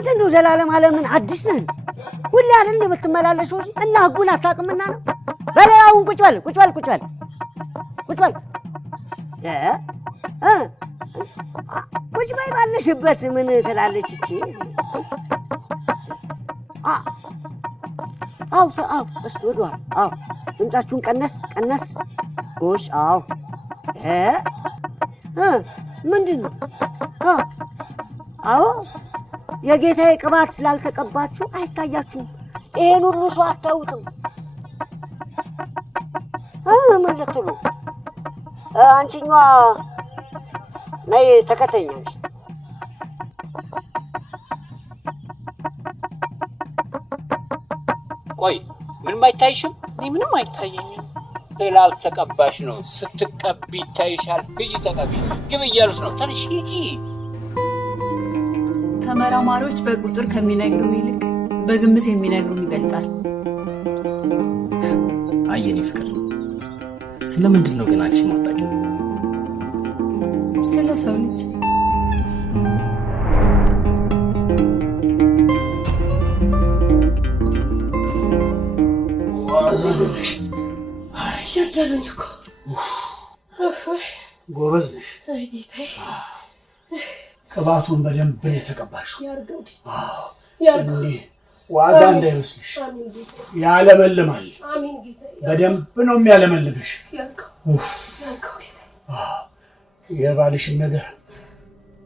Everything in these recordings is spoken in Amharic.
አንተ ነው ዘላለም ዓለምን አዲስ ነህ ሁሌ አይደል የምትመላለሰው እና ህጉን አታውቅምና ነው በላው ቁጭ በል ቁጭ በይ ባለሽበት ምን ትላለች እቺ አው በስ ወዷል አው ድምጻችሁን ቀነስ ጎሽ አው ምንድነው አው የጌታዬ ቅባት ስላልተቀባችሁ አይታያችሁም ይሄን ሁሉ ሰው አታውጡም ምን ልትሉ አንቺኛ ነይ ተከተኛለሽ ቆይ ምንም አይታይሽም ምንም አይታየኝም ስላልተቀባሽ ነው ስትቀቢ ይታይሻል ሂጂ ተቀቢ ግብ እያሉሽ ነው ተነሽ ሂጂ ተመራማሪዎች በቁጥር ከሚነግሩን ይልቅ በግምት የሚነግሩን ይበልጣል አየኔ ፍቅር ስለምንድን ነው ግን አንቺ ማጣቂው ስለ ሰው ልጅ ዋዘነሽ ያደረኝ እኮ ጎበዝ ነሽ አይ ጌታዬ ቅባቱን በደንብ ነው የተቀባሽው ያርገው ዋዛ እንዳይመስልሽ ያለመልማል አሜን ጌታዬ በደንብ ነው የሚያለመልምሽ ያርገው ጌታዬ የባልሽን ነገር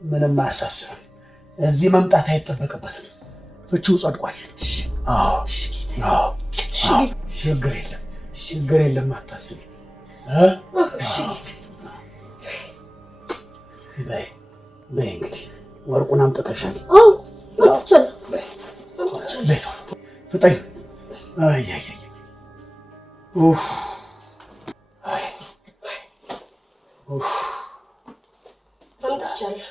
ምንም አያሳስብም እዚህ መምጣት አይጠበቅበትም ፍቺው ጸድቋል እሺ ጌታዬ ችግር የለም አታስቢ እሺ ጌታዬ በይ እንግዲህ ወርቁን አምጥተሻል አምጥቻለሁ ፍጠኝ አምጥቻለሁ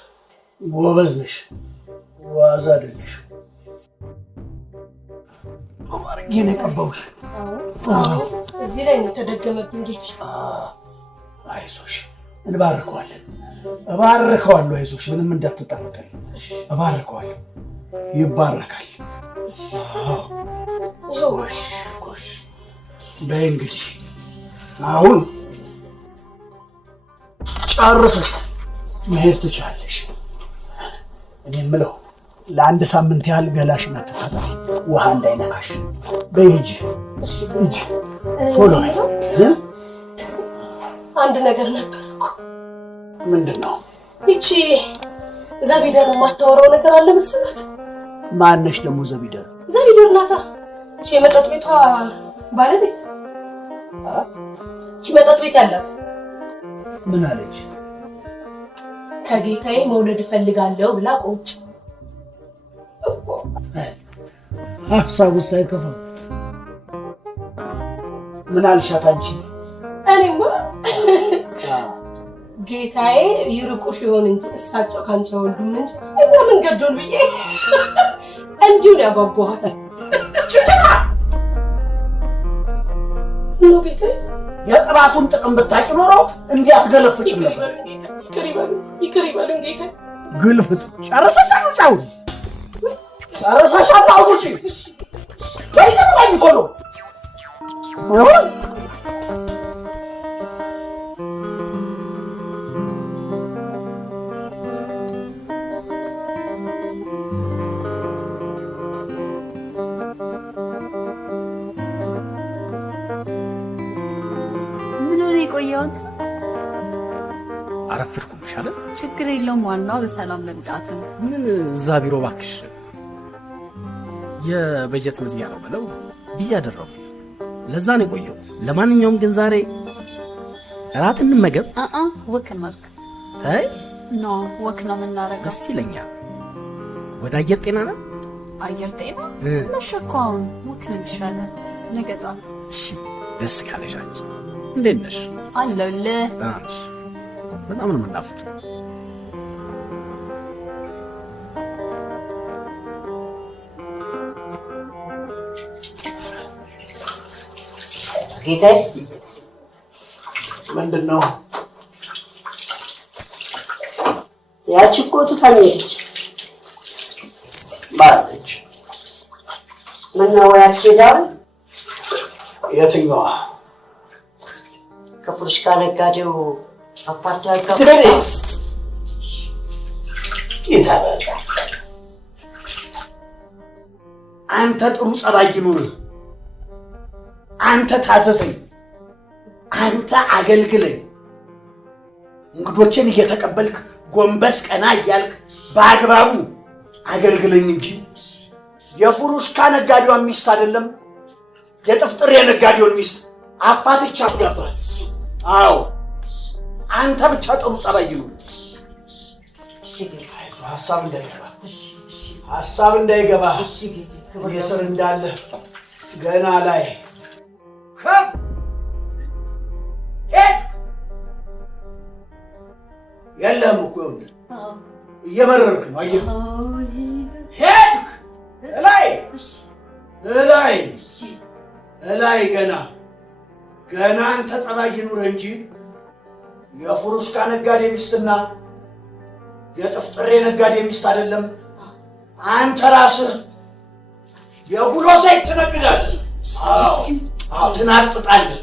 ጎበዝ ነሽ ዋዛ አይደለሽ አማርኛ ነው የቀባሁሽ እዚህ ላይ ነው የተደገመብኝ ጌታ አይዞሽ እባርከዋለሁ አይዞሽ ምንም እንዳትጠራጠሪ እባርከዋለሁ ይባረካል ጎሽ በይ እንግዲህ አሁን ጨርሰሻል መሄድ ትችላለሽ እኔ የምለው ለአንድ ሳምንት ያህል ገላሽን አትታጠቢ ውሃ እንዳይነካሽ በይ ሂጂ ቶሎ አንድ ነገር ነበር እኮ ምንድን ነው ይቺ ዘቢደር የማታወራው ነገር አለ መሰላት ማነሽ ደግሞ ዘቢደር ናታ እቺ የመጠጥ ቤቷ ባለቤት እቺ መጠጥ ቤት ያላት ምን አለች ከጌታዬ መውለድ እፈልጋለሁ ብላ ቆጭ ሀሳቡ ሳይከፋ ምን አልሻት አንቺ እኔማ ጌታዬ ይርቁሽ ይሆን እንጂ እሳቸው ካንቺ ወልዱም እንጂ እኛ ምን ገዶን ብዬ እንዲሁ ያጓጓት ነው ጌታዬ የቅባቱን ጥቅም ብታቂ ኖሮ እንዲህ አትገለፍጭም ነበር ይቅር ይበሉኝ ጌታዬ ግልፍጥ ጨርሰሻል አውቁሽ በይሰማኝ ቶሎ ቆየው አረፍኩብሽ አይደል ችግር የለውም ዋናው በሰላም መምጣት ነው ምን እዛ ቢሮ ባክሽ የበጀት መዝጊያ ነው ብለው ቢዚ አደረጉ ለዛ ነው የቆየሁት ለማንኛውም ግን ዛሬ እራት እንመገብ ወክ እናርግ ታይ ኖ ወክ ነው የምናረገው ደስ ይለኛል ወደ አየር ጤና ነው አየር ጤና ለሸኳው ወክ ነው ይሻላል ነገ ጠዋት እሺ ደስ ካለሽ አንቺ እንዴት ነሽ አለሁልህ በጣም ነው የምናፍቀው ጌታዬ ምንድን ነው ያቺ እኮ ትታኝ ሄደች ማለች ምነው ያችዳል የትኛዋ ከፍርሽካ ነጋዴው አፋታ ትበሬ ይታበቃ አንተ ጥሩ ጸባይ ይኑርህ አንተ ታዘዘኝ አንተ አገልግለኝ እንግዶችን እየተቀበልክ ጎንበስ ቀና እያልክ በአግባቡ አገልግለኝ እንጂ የፍሩሽካ ነጋዴዋን ሚስት አይደለም የጥፍጥር የነጋዴውን ሚስት አፋትቻ አፍጋፋት አዎ አንተ ብቻ ጥሩ ጸባይ ይኑርህ ሐሳብ እንዳይገባ የስር እንዳለ ገና ላይ ከፍ ሄድ የለም እኮ ይኸውልህ እየመረርክ ነው አየህ ሄድክ እላይ ገና አንተ ጸባይ ይኑርህ እንጂ የፍሩሽካ ነጋዴ ሚስትና የጥፍጥሬ ነጋዴ ሚስት አይደለም አንተ ራስህ የጉሎ ዘይት ትነግዳለህ አዎ ትናጥጣለህ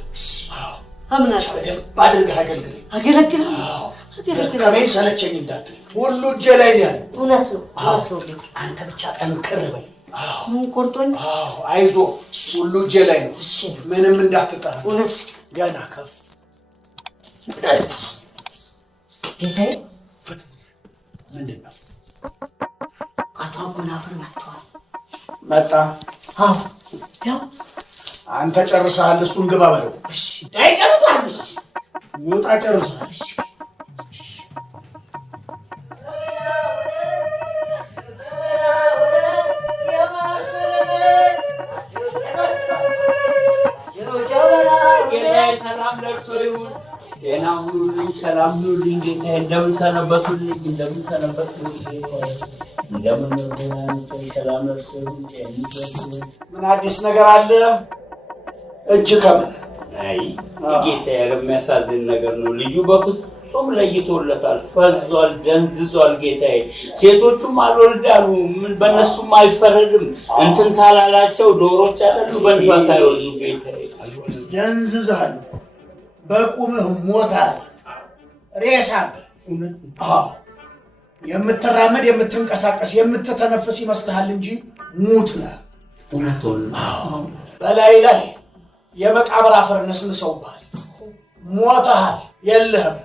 አምናጭ በደንብ አድርገህ አገልግለኝ ደከመኝ ሰለቸኝ እንዳትል ሁሉ እጄ ላይ ነው ያለው እውነት ነው አንተ ብቻ ጠንክር በል ምን ቆርጦኝ አይዞህ ሁሉ እጄ ላይ ነው ምንም እንዳትጠራ እውነት ገና ከፍ ጌታዬ ምንድን ነው አቶ አጎናፍር መጥተዋል መጣ አዎ ያው አንተ ጨርሰሃል እሱን ግባ በለው እሺ ዳይ ጨርሰሃል እሺ ወጣ ጨርሰሃል እሺ ሰላም ለእርሶ ይሁን ጤና ሁኑልኝ ሰላም ሁኑልኝ ጌታዬ እንደምን ሰነበቱልኝ እንደምን ሰነበቱልኝ እንደምን ሰላም ለእርሶ ይሁን ምን አዲስ ነገር አለ እጅ ከምን አይ ጌታዬ የሚያሳዝን ነገር ነው ልጁ በፍጹም ለይቶለታል ፈዟል ደንዝዟል ጌታዬ ሴቶቹም አልወልዳሉ ምን በእነሱም አይፈረድም እንትን ታላላቸው ዶሮች አይደሉ በንፋስ አይወልዱ ጌታዬ ደንዝዟል በቁምህ ሞታል ሬሳ የምትራመድ የምትንቀሳቀስ የምትተነፍስ ይመስልሃል እንጂ ሙት ነህ በላይ ላይ የመቃብር አፈር ነስንሰውብሃል ሞተሃል የለህም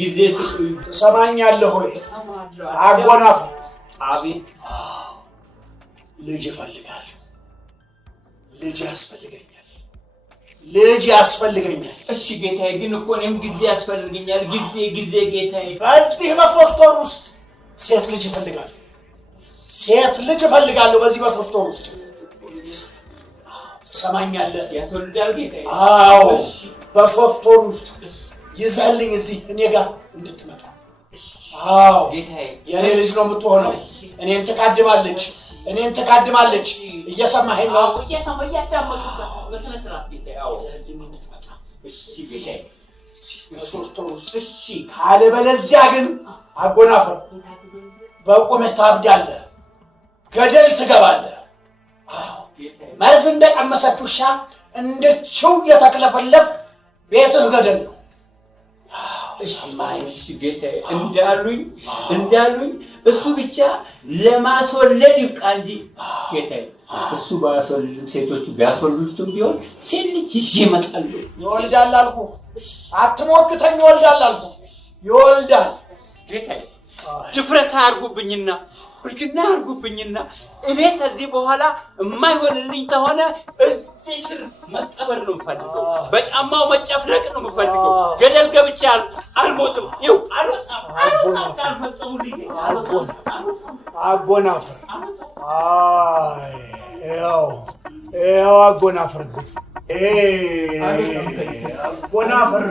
ጊዜ ስጡኝ ትሰማኛለህ ሆይ አጎናፍር አቤት ልጅ እፈልጋለሁ ልጅ ያስፈልገኛል እሺ ጌታዬ ግን እኮ እኔም ጊዜ ያስፈልገኛል ጊዜ ጌታዬ በዚህ በ3 ወር ውስጥ ሴት ልጅ እፈልጋለሁ በዚህ በ3 ወር ውስጥ ትሰማኛለህ ያስወልዳል ጌታዬ አዎ በ3 ወር ውስጥ ይዘህልኝ እዚህ እኔ ጋር እንድትመጣ አዎ ጌታዬ የኔ ልጅ ነው የምትሆነው እኔን ትካድማለች እየሰማኸኝ ነው እየሰማሁ እያዳመጥኩ በስነ ስርዓት ጌታዬ አዎ እሺ ጌታዬ በ3 ወር ውስጥ እሺ ካለበለዚያ ግን አጎናፍር በቁምህ ታብዳለህ ገደል ትገባለህ አዎ መርዝ እንደቀመሰች ውሻ እንደችው የተክለፈለፍ ቤትህ ገደል ነው እሺ ጌታዬ እንዳሉኝ እሱ ብቻ ለማስወለድ ይብቃ እንጂ ጌታዬ እሱ ባያስወልድም ሴቶቹ ቢያስወልዱትም ቢሆን ሴት ልጅ ይመጣሉ ይወልዳል አልኩህ አትሞክተኝ ይወልዳል አልኩህ ይወልዳል ጌታዬ ድፍረት አያርጉብኝና ብልግና አያርጉብኝና እኔ ከዚህ በኋላ የማይሆንልኝ ተሆነ እዚህ ስር መቀበር ነው የምፈልገው በጫማው መጨፍለቅ ነው የምፈልገው ገደል ገብቼ አልሞትም ይኸው አልወጣም ካልፈጸሙልኝ አጎናፍር ይኸው አጎናፍር አጎናፍር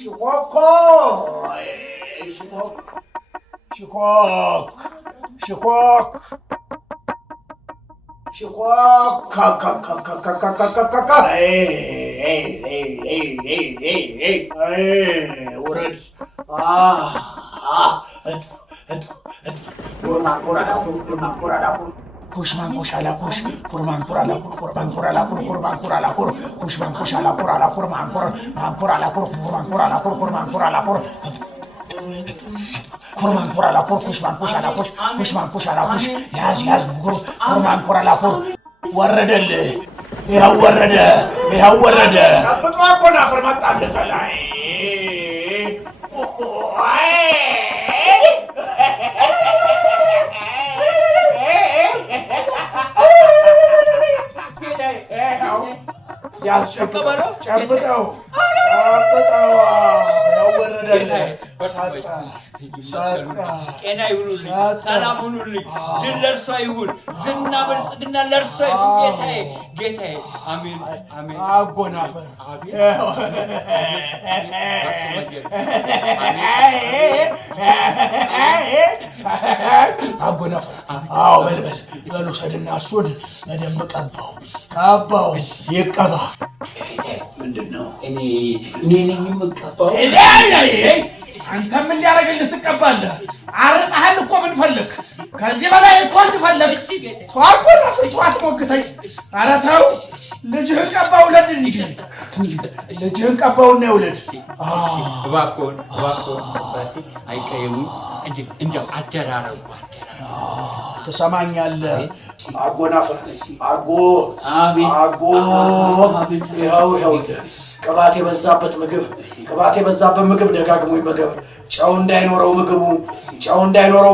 ሽኮኮ ሽኮክ ورد كورمان كوش على كوش كورمان كور على كور كورمان كور على كور كورمان كور على كور كوشمان كوش على كور على كورمان كور كور على كور كورمان كور على كور كورمان كور على كور كورمان كور على كور كوشمان كوش على كوش كوشمان كوش على كوش ياز كورمان كور على كور ورد يا ورد بطلع كنا فرمت عندك لاي يا شبتو ጤና ይሁንልኝ ሰላም ሁኑልኝ ድል ለእርሷ ይሁን ዝና ብልጽግና ለእርሷ ይሁን ጌታዬ አሜን አሜን አጎናፈር አጎናፈር አዎ በልበል ሰድና እሱን በደንብ ቀባው ይቀባ ምንድነው እኔ ነኝ የምቀባው አንተ ምን ሊያረግልህ ትቀባለህ አርጣህል እኮ ምን ፈልክ ከዚህ በላይ እኮ ትፈልክ ተዋርቆና ፍቷት ሞግተኝ ኧረ ተው ልጅህን ቀባው ለድን እንጂ ልጅህን ቀባውና ይውለድ እባክዎን አባቴ አይቀየሙ እንደው አደራረው ትሰማኛለህ አጎናፈር አጎ ይኸው ቅባት የበዛበት ምግብ ደጋግሞ ይመገብ ጨው እንዳይኖረው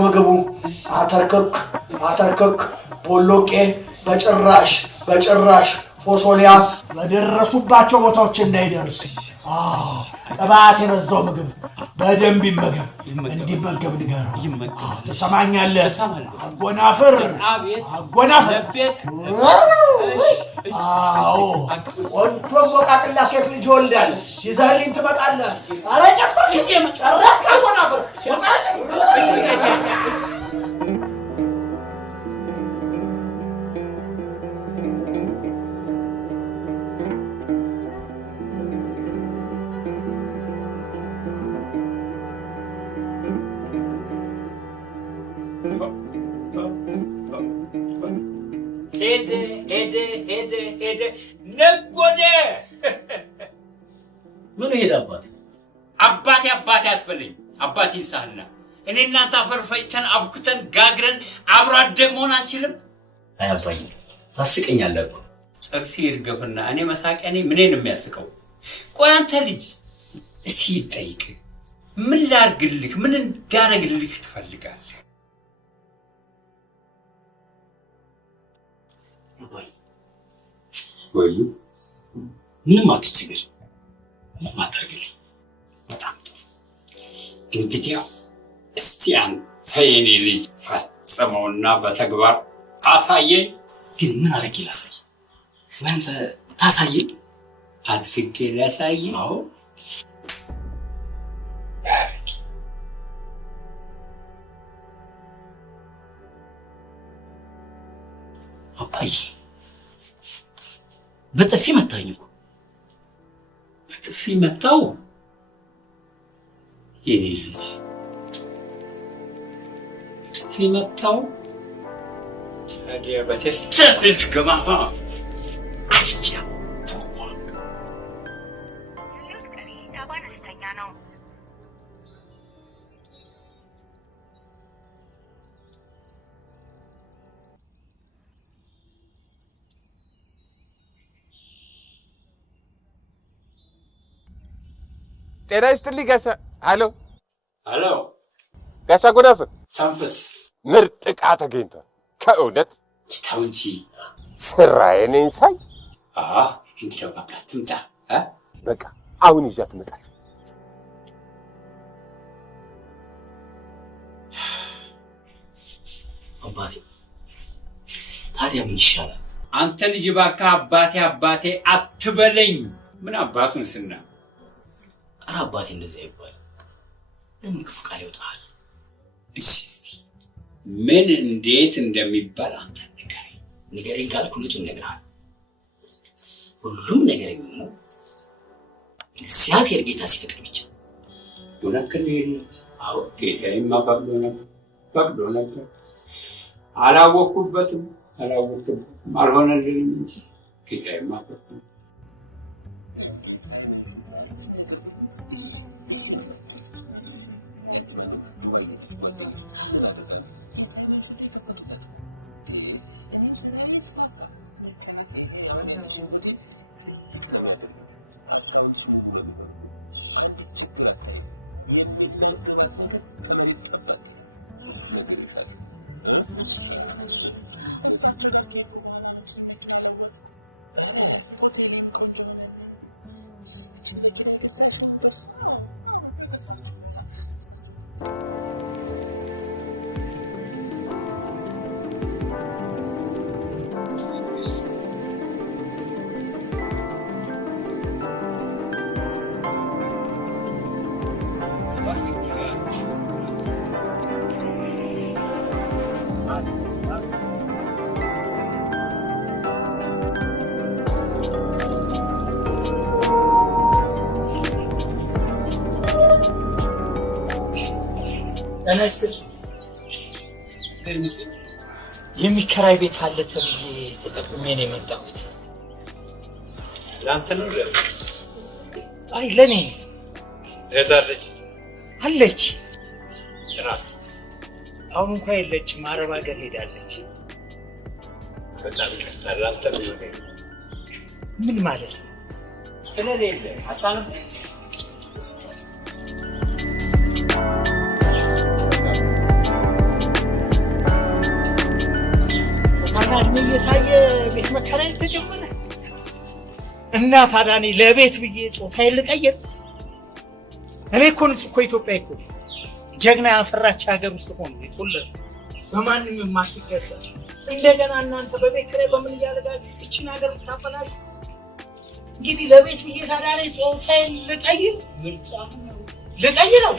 ምግቡ አተርክክ ቦሎቄ በጭራሽ ፎሶሊያ በደረሱባቸው ቦታዎች እንዳይደርስ ቅባት የበዛው ምግብ በደንብ እንዲመገብ ንገረው ትሰማኛለህ አጎናፍር አዎ ወንዶ ሞቃቅላ ሴት ልጅ ወልዳል ይዘህልኝ ትመጣለህ ኧረ ጨፈር ጨረስክ አጎናፍር ሄደ ነጎደ ምን ሄደ አባቴ አትበለኝ አባቴን ሳህና እኔ እናንተ አፈርፈጭተን አብኩተን ጋግረን አብሮ አደግ መሆን አንችልም አይ አባዬ ታስቀኛለህ እኮ ጥርሴ ይርገፍና እኔ መሳቂያ ነኝ ምን ነው የሚያስቀው ቆይ አንተ ልጅ እስኪ ጠይቅ ምን ላርግልህ ምን እንዳረግልህ ትፈልጋለህ ወይ ምንም አትችግር ማታርግልኝ በጣም እንግዲህ እስቲ አንተ የኔ ልጅ ፈጽመውና በተግባር አሳየኝ ግን ምን አረግ ይላል ወንተ ታሳየኝ አትፍቄ ላሳይ አዎ አባዬ በጥፊ መታኝ እኮ በጥፊ መታው የኔ ልጅ ጥፊ መታው ታዲያ በተስተልጅ ገማማ አይቻ ጤና ይስጥልኝ ጋሻ ሄሎ ጋሻ ጎናፍር ታንፈስ ምርጥ ዕቃ ተገኝቷል ከእውነት ተው እንጂ ስራዬን እንሳይ እንግዲህ በቃ ትምጣ በቃ አሁን ይዣት እመጣለሁ አባቴ ታዲያ ምን ይሻላል አንተ ልጅ ባካ አባቴ አትበለኝ ምን አባቱን ስና ኧረ አባቴ እንደዚህ አይባል ለምን ክፉ ቃል ይወጣል እሺ ምን እንዴት እንደሚባል አንተ ንገረኝ ካልኩ ልጁ ነግራል ሁሉም ነገር የሚሆነው እግዚአብሔር ጌታ ሲፈቅድ ብቻ ሁለከም አው ጌታዬማ ፈቅዶ ነበር አላወኩበትም አልሆነልኝም እንጂ ጌታዬማ ፈቅዶ ጌታዬ ምን ይላል ነገር ሁሉ እሺ ነው ያቺ ማነው ዱባይ የልጅ ጓደኛሽ ምን አድርጋ ነው ጌታዬ መንሽቶ የከፈቱለት እኔም ስራዬ ስፋፋ ልክና ይሄ አሁን ያለሽን ሆቴል ትልቅ ነው የሚያደርገው አካውንትሽ ሙሉ ነው የሚሆነው አንድ ችግር አታይም የሚናገባት ነገር ከመሬት ጠባት ነገር ይሻላል እሺ እሳቸው ጋር ከሄድኩ በኋላ ነው መኪና ለወጥኩ አረ ሆቴሌም ቆንጆ ሆነልኝ እቺ መኪና የገዛሽው በስ አዎ የገዛችሁ በኋላ እሳቸው የሚከራይ ቤት አለ ተብዬ ተጠቅሜ ነው የመጣሁት። ላንተ ነው አይ ለኔ እህታለች አለች ጭራ አሁን እንኳን የለችም አረብ ሀገር ሄዳለች። በጣም ላንተ ነው ምን ማለት ነው? ስለሌለ አታነብ ቤት መከራይ ተጀመረ እና ታዲያ እኔ ለቤት ብዬ ጾታዬን ልቀይር? እኔ እኮ ኢትዮጵያ እኮ ጀግና ያፈራች ሀገር ውስጥ ሆኖ ሁሉ በማንም የማትከሰል እንደገና እናንተ በቤት ኪራይ በምን ያደርጋችሁ እቺን ሀገር ታፈላሽ? እንግዲህ ለቤት ብዬ ታዲያ እኔ ጾታዬን ልቀይረው?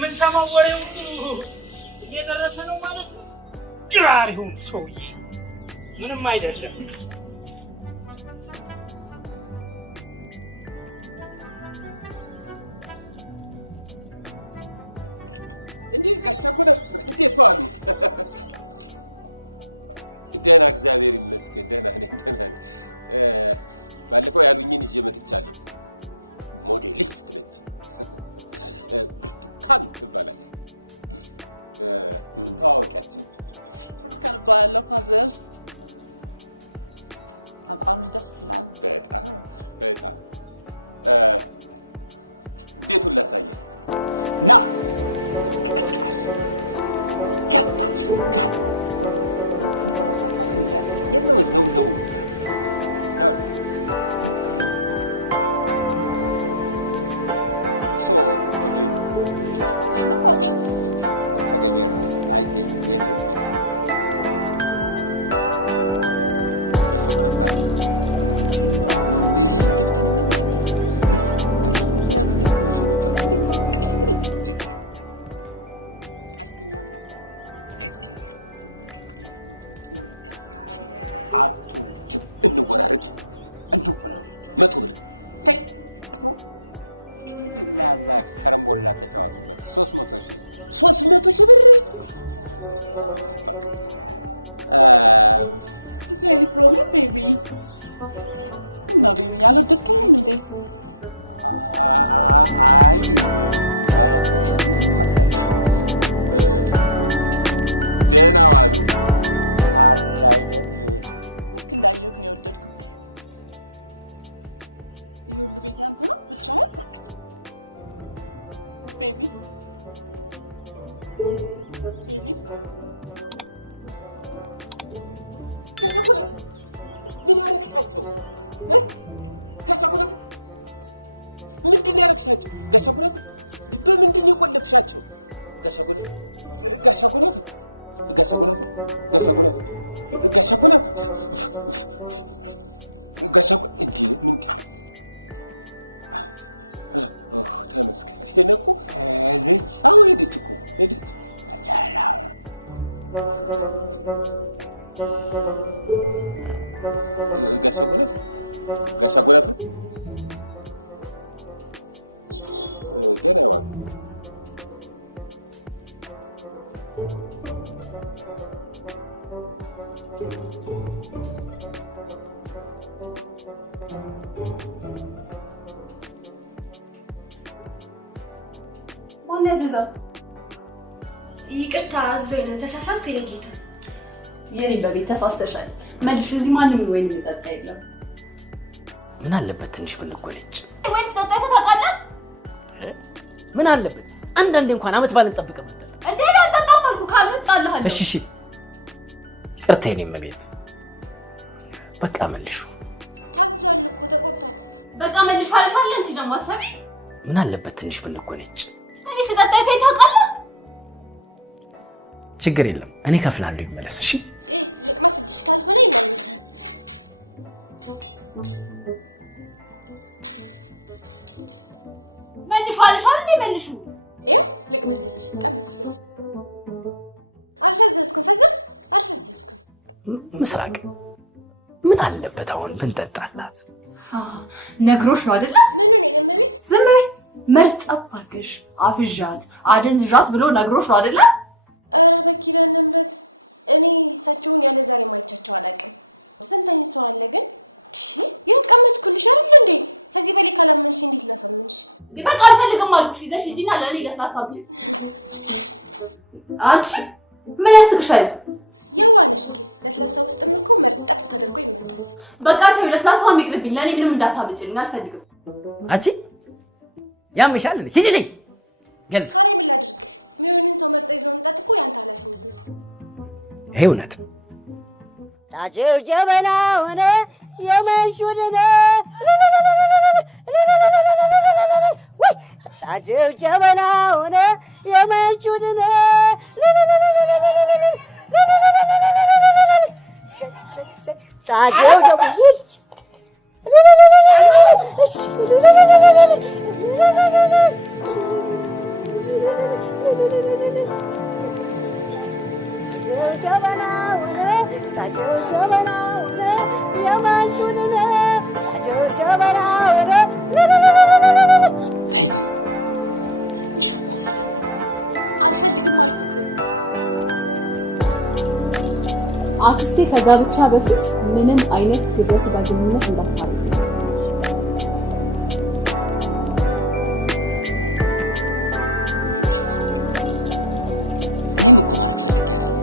ምን ሰማው ወሬው እየደረሰ ነው ማለት ነው። ግራሪው ሰው ምንም አይደለም። እንዴ ጋሻኮነ እንዴት ዋሉ? ደህና እግዚአብሔር ይመስገን ደህና ነኝ። ባለፈው ያሉኝን ይዤ መጥቻለሁ። ሞዴሊስት ነች ብርቱካን ትባላለች። ታዋቂያቸው ብርቱካን ባለው ፋዘር አቋም ደስ ይላል። በጣም ቤቱን ላሳየህ ና የለው ዘውዘው ሶ ወዲን አይነ ፋዘር ተገኘሉ አይገኝም የለም ቤት አትወልጅም እንወራረድ መቶ ብር እናዛ ከረምቦላ ተጫወቱበት 300 ሺህ ብር Is there any problem, baby? No, baby. ያልወደድከኝም እንዴ? አይ ማለት መሰለሽ ደህና ዋሉ አለ አይደል ልክ እንዳየሁህ ነው የወደድኩት። ይሄ ሁሉ ቤት ያንተ ነው ብቻህን? ቤቢ ምን ያረክሳቸው? ጋሻጉናፍ ምንድን ነው ያረክሳቸው? ጋሻጉናፍ በምንድን ነው የቆለፍሻቸው? ጋሻጉናፍ እንዴ ምን ተመስገን የነቁ ሄደች። አዎ ሄደች እኮ ሄደች። ጋሻጉናፍ ገና ይዋል ማን ያዘዘው? ይቅርታ አዞልም ተሳሳትኩ የኔ ጌታ። የኔ በቤት ተሳስተሻል። መልሽ እዚህ ማንም ወይን የሚጠጣ የለም። ምን አለበት ትንሽ ብንጎለጭ? ወይን ተጠጣ ታውቃለህ? ምን አለበት አንዳንዴ እንኳን አመት ባልን ጠብቀህ መጣ እንዴ አልጠጣም አልኩ ካልመጣልህ። እሺ ይቅርታ የኔ መቤት በቃ መልሹ። ታዟል እኮ ተቆጣኝ። በቃ መልሽ አልሻለሁ። እንጂ ደግሞ አሰቢ ምን አለበት ትንሽ ብንጎለጭ? እኔ ስጠጣ ታውቃለህ? ችግር የለም እኔ ከፍላለሁ ይመለስ። እሺ ልቅመስ እጅሽ ካልሆነ ይመለሳል። መልሽ አልሻለሁ መልሹ። ልቅመስ እጅሽ ቀመስ። አልፈዘዝኩም አልፈዘዝኩም። ምስራቅ ምን አለበት አሁን ብንጠጣላት? ነግሮሽ ነው አይደለ? ምን ነው የነመቤት ዝም በይ። መርዝ ጠባከሽ አፍዣት አደንዝዣት ብሎ ነግሮሽ ነው አይደለ? ኧረ በኪዳነ ምሕረት እኔ እሳቸውን ያለ ዛሬ ማይቻቸው አላውቅም። ስንተኝ ሰው አለ ግን ይሄን ቀመስኩልሽ አይደል እንዴ? ከዚህ በላይ ካላመንሽ እንዴት ላሳምንሽ? በቃ አልፈልግም አልኩሽ። ይዘሽ ሂጂና ለኔ ለታሳብጂ። አንቺ ምን ያስብሻል? የዋነሽ ግን ለስላሳ ውስጥም እኮ መርዝ ጠብ ተደርጎ ይመጣል። በቃ ተይው፣ ለስላሳው ይቅርብኝ። ለኔ ምንም እንዳታበጭልኝ አልፈልግም። አንቺ ያምሻል እንዴ? ሂጂ ገል ታዲያ ምን ላድርግ? ሚሆንን ሰው መርጠ ይዞ መምጣት እኮ ያንተ ኃላፊነት ነው። ይሄ እውነት ነው። ታጭው ጀበና ሆነ የመንሹድነ ወይ ታጭው ጀበና ሆነ የመንሹድነ ታጭው ጀበና አልፈልግም አልኩክ። አክስቴ ከጋብቻ በፊት ምንም አይነት ግብረ ሥጋ ግንኙነት እንዳታደርግ። እኔም እኮ ማድረግ ፈልጌያለሁ።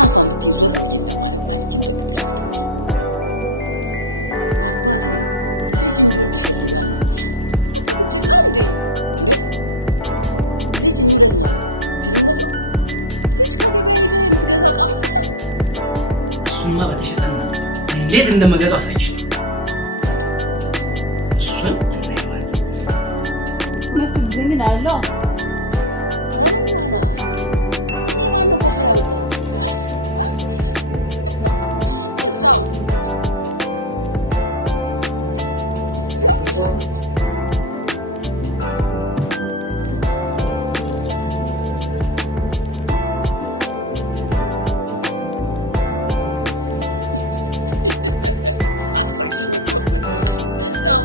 እንኳን ብትይ ዞር ብዬ እንደማለም አንቺን ተቀበልሽ። አባቴ ልጅ እንዲወልድ ይፈልጋል ነው። ጅላ እንዴ? እንዴት ልጅ እንውለድ ማለት ጅልነት ነው? ልጅ ከገበያ ሄደህ የምትገዛው ዕቃ መስለህ? እሱማ በተሸጠና እንዴት እንደምገዛው አሳይሽ። እሱን ምን አለው? አረናና እኔ ማን ነው ኮፈር ያወጣው? እዛው ያምሻል። አሳክሽኝ እኮ እዛው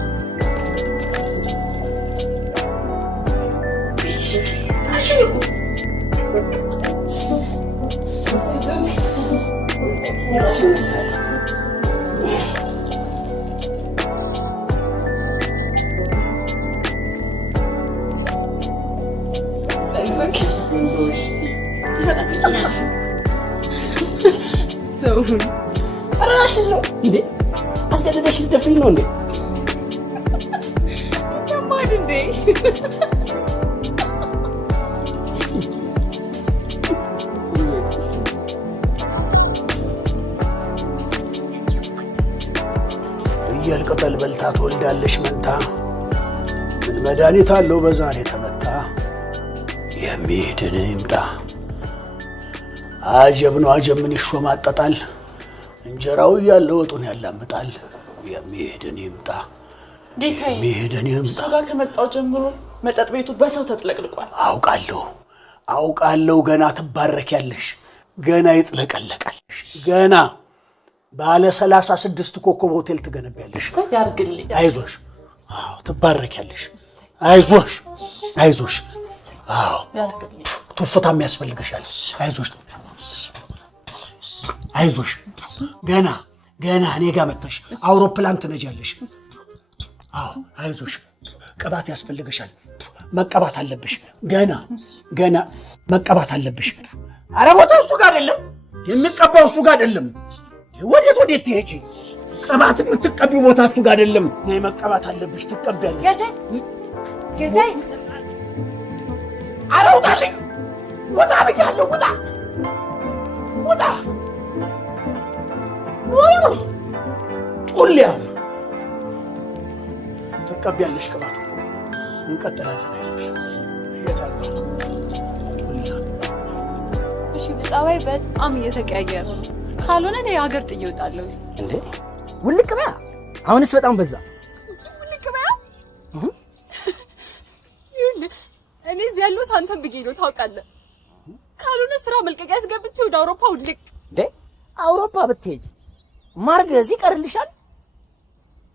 እንዴ አስገድደሽ ልትደፍሪኝ ነው እንዴ? ማን እንዴ? ፍየል ቅጠል በልታ ትወልዳለሽ መንታ። ምን መድኃኒት አለው በዛሬ ተመታ። የሚሄድን ይምጣ። አጀብ ነው አጀብ ምን ይሾማጠጣል። እንጀራው እያለ ወጡን ያላምጣል። የሚሄድን ይምጣ የሚሄድን ይምጣ። እሱ ጋር ከመጣው ጀምሮ መጠጥ ቤቱ በሰው ተጥለቅልቋል። አውቃለሁ ገና ትባረኪያለሽ። ገና ይጥለቀለቃልሽ። ገና ባለ 36 ኮከብ ሆቴል ትገነቢያለሽ። ያርግልኝ። አይዞሽ። አዎ ትባረኪያለሽ። አይዞሽ አይዞሽ። አዎ ቱፍታም ያስፈልግሻል። አይዞሽ አይዞሽ። ገና እኔ ጋር መጥተሽ አውሮፕላን ትነጃለሽ። አዎ አይዞሽ። ቅባት ያስፈልግሻል። መቀባት አለብሽ። ገና መቀባት አለብሽ። ኧረ ቦታው እሱ ጋር አይደለም የሚቀባው፣ እሱ ጋር አይደለም። ወዴት ትሄጂ? ቅባት የምትቀቢው ቦታ እሱ ጋር አይደለም። ነይ መቀባት አለብሽ። ትቀቢያለሽ። ጌታዬ ኧረ ውጣልኝ! ውጣ ብያለሁ! ውጣ! ጡልያ ትቀቢያለሽ። ቅባቱ እንቀጥላለን። እሺ ጸባይ በጣም እየተቀያየረ ካልሆነ እኔ ሀገር ጥዬ እወጣለሁ። እንዴ ውልቅ በያ። አሁንስ በጣም በዛ። ውልቅ በያ። እኔ እዚህ ያለሁት አንተን ብዬ ነው ታውቃለህ። ካልሆነ ስራ መልቀቂያ አስገብቼ ወደ አውሮፓ ውልቅ። እንዴ አውሮፓ ብትሄጂ ማርገዝ ይቀርልሻል?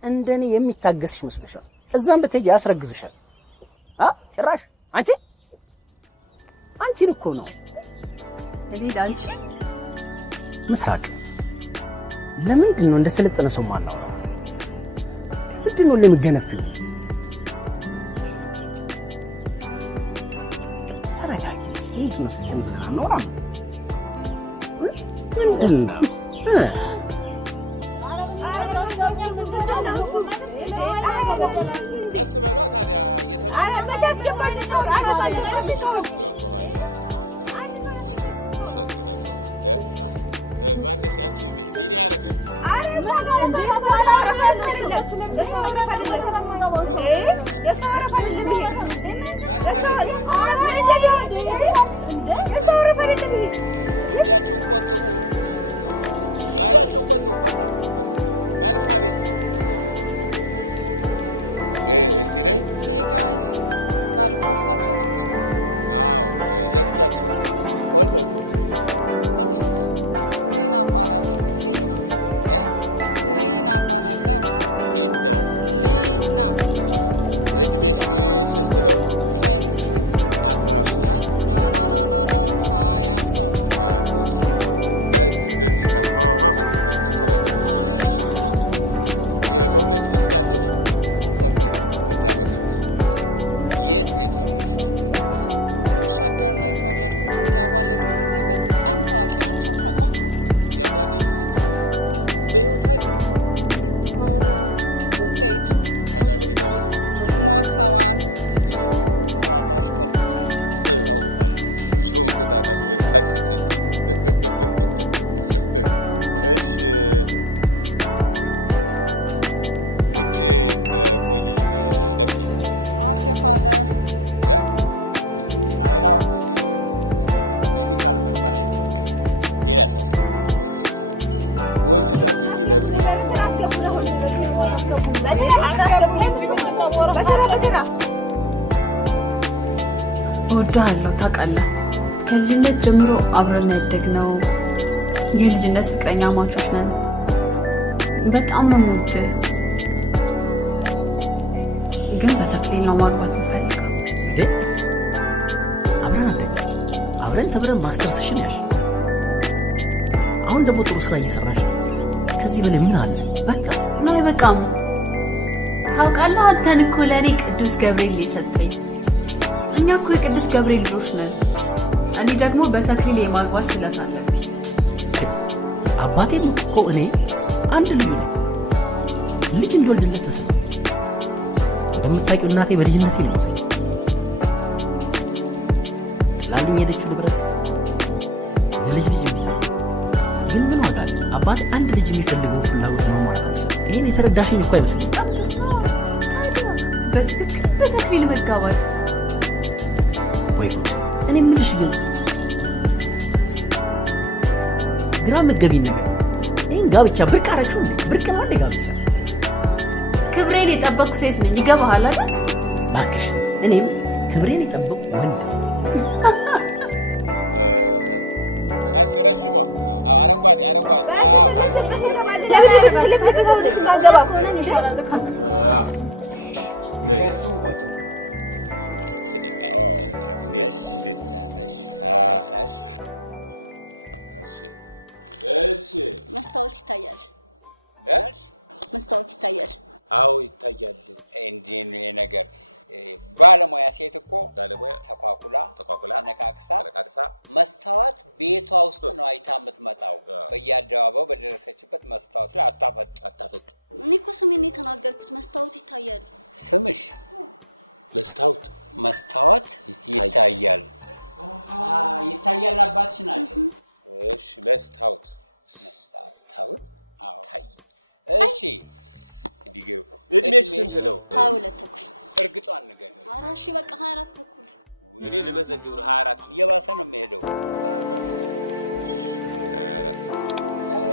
እንደኔ የሚታገስሽ መስሎሻል? እዛም ብትሄጂ ያስረግዙሻል። ጭራሽ አንቺን እኮ ነው እኔ ላንቺ ምስራቅ። ለምንድን ነው እንደ ሰለጠነ ሰው ማናወራው? ምንድን ነው ለምገነፍው? ተረጋጊ። ይሄ ነው ሰለጠነ ነው ነው ምንድን ነው? ቀስ በሏ ታዲያ ማነሽ አንቺ ሚኒ ያረግ ጊዜያችሁን ቆጥቡ። በቃ በአልፋቤት ነው። እስቲ ነይ። ሄይ ጋይስ ባልፎሳቸው ናቸው። አዎ ለልጃቸው ቆይ ማነው? ሊና እባላለሁ። ሊና እባላለሁ። ሊና እድሜሽ ስንት ነው? 23 ኖ 23 የመውለድ ልምድ አለሽ? ከዛ በፊት የት ነው የተወለድሽው? አንቺ ነሽ? ሸገር ነው የተወለድኩት። ያዋለዱት ጊዜ በጣም ታዋቂ ናቸው። ታውቃለህ? ያዋለዱት ሴት በሕይወት አሉ? ስቴጅ ካናዳ ሄደዋል? ሞተዋል። ቁጣጣሽ ቀርተሻል ታውቃለች። እሱም ቁጣጣሽ በታደሰች። እሺ ውጭ ቆይ ለብሲ ኦኬ ፋዘር አይራ ሜዲካል ምርመራ ሌላ ሰው ውጭ ጠብቂ ለብሲ። እወድሃለሁ ታውቃለህ። ከልጅነት ጀምሮ አብረን ያደግነው የልጅነት ፍቅረኛ ማቾች ነን። በጣም ነው የምወድህ፣ ግን በተክሊል ነው ማግባት የምፈልገው። አብረን ተብረን ማስተርስሽን ያሽ። አሁን ደግሞ ጥሩ ስራ እየሰራሽ ነው። ከዚህ በላይ ምን አለ? በቃ ነው በቃም። ታውቃለህ አንተን እኮ ለእኔ ቅዱስ ገብርኤል የሰጠኝ። እኛ እኮ የቅዱስ ገብርኤል ልጆች ነን። እኔ ደግሞ በተክሊል የማግባት ስለት አለብኝ። አባቴም እኮ እኔ አንድ ልጅ እንደወልድለት ተሰጠ። እንደምታውቂው እናቴ በልጅነቴ ነው ላንድኝ ሄደችው ንብረት የልጅ ግን ምን ዋጋ አባት አንድ ልጅ የሚፈልገው ፍላጎት ነው ማለት ነው። ይሄን የተረዳሽኝ እኮ አይመስልም። በትክክል በተክሊል መጋባት ወይ እኔ ምንሽ ግን ግራ መገቢኝ ነገር ይሄን ጋብቻ ብርቅ አረችው። ብርቅ ነው እንደ ጋብቻ። ክብሬን የጠበቅኩ ሴት ነኝ። ይገባሃል አይደል? እባክሽ እኔም ክብሬን የጠበቅኩ ወንድ። ያቺ ረዥሟ አረንጓዴ አንቺ መስታወት ይታያል። መስታወት ይታያል። አዎ ይታያል። እንዴ ነው ነገር ባለሙያ ሴት እኮ ተኳኩላ ተነቃቅሳ መስታወት ቤቷ ውስጥ ነው አይታ የምትመጣው። በየአደባባዩ በደረሰችበት መስታወት ላይ አታፈጥ። እኔ እኮ ስሜን ነው የተናገርኩት። መስታወት ይታያል። ስምሽ መስታወት ይታያል። ይታያል አባትሽ ናቸው። እሺ መስታወት ታይ። እሺ እድሜሽ ስንት ነው? 22 ተኩል። እርግጧን ንገሪ። ኧረ እሺ በቃ 24 ተኩል። እኔ ልመዘግብ ነው 24 እየባሰ ነው የሚሄደው።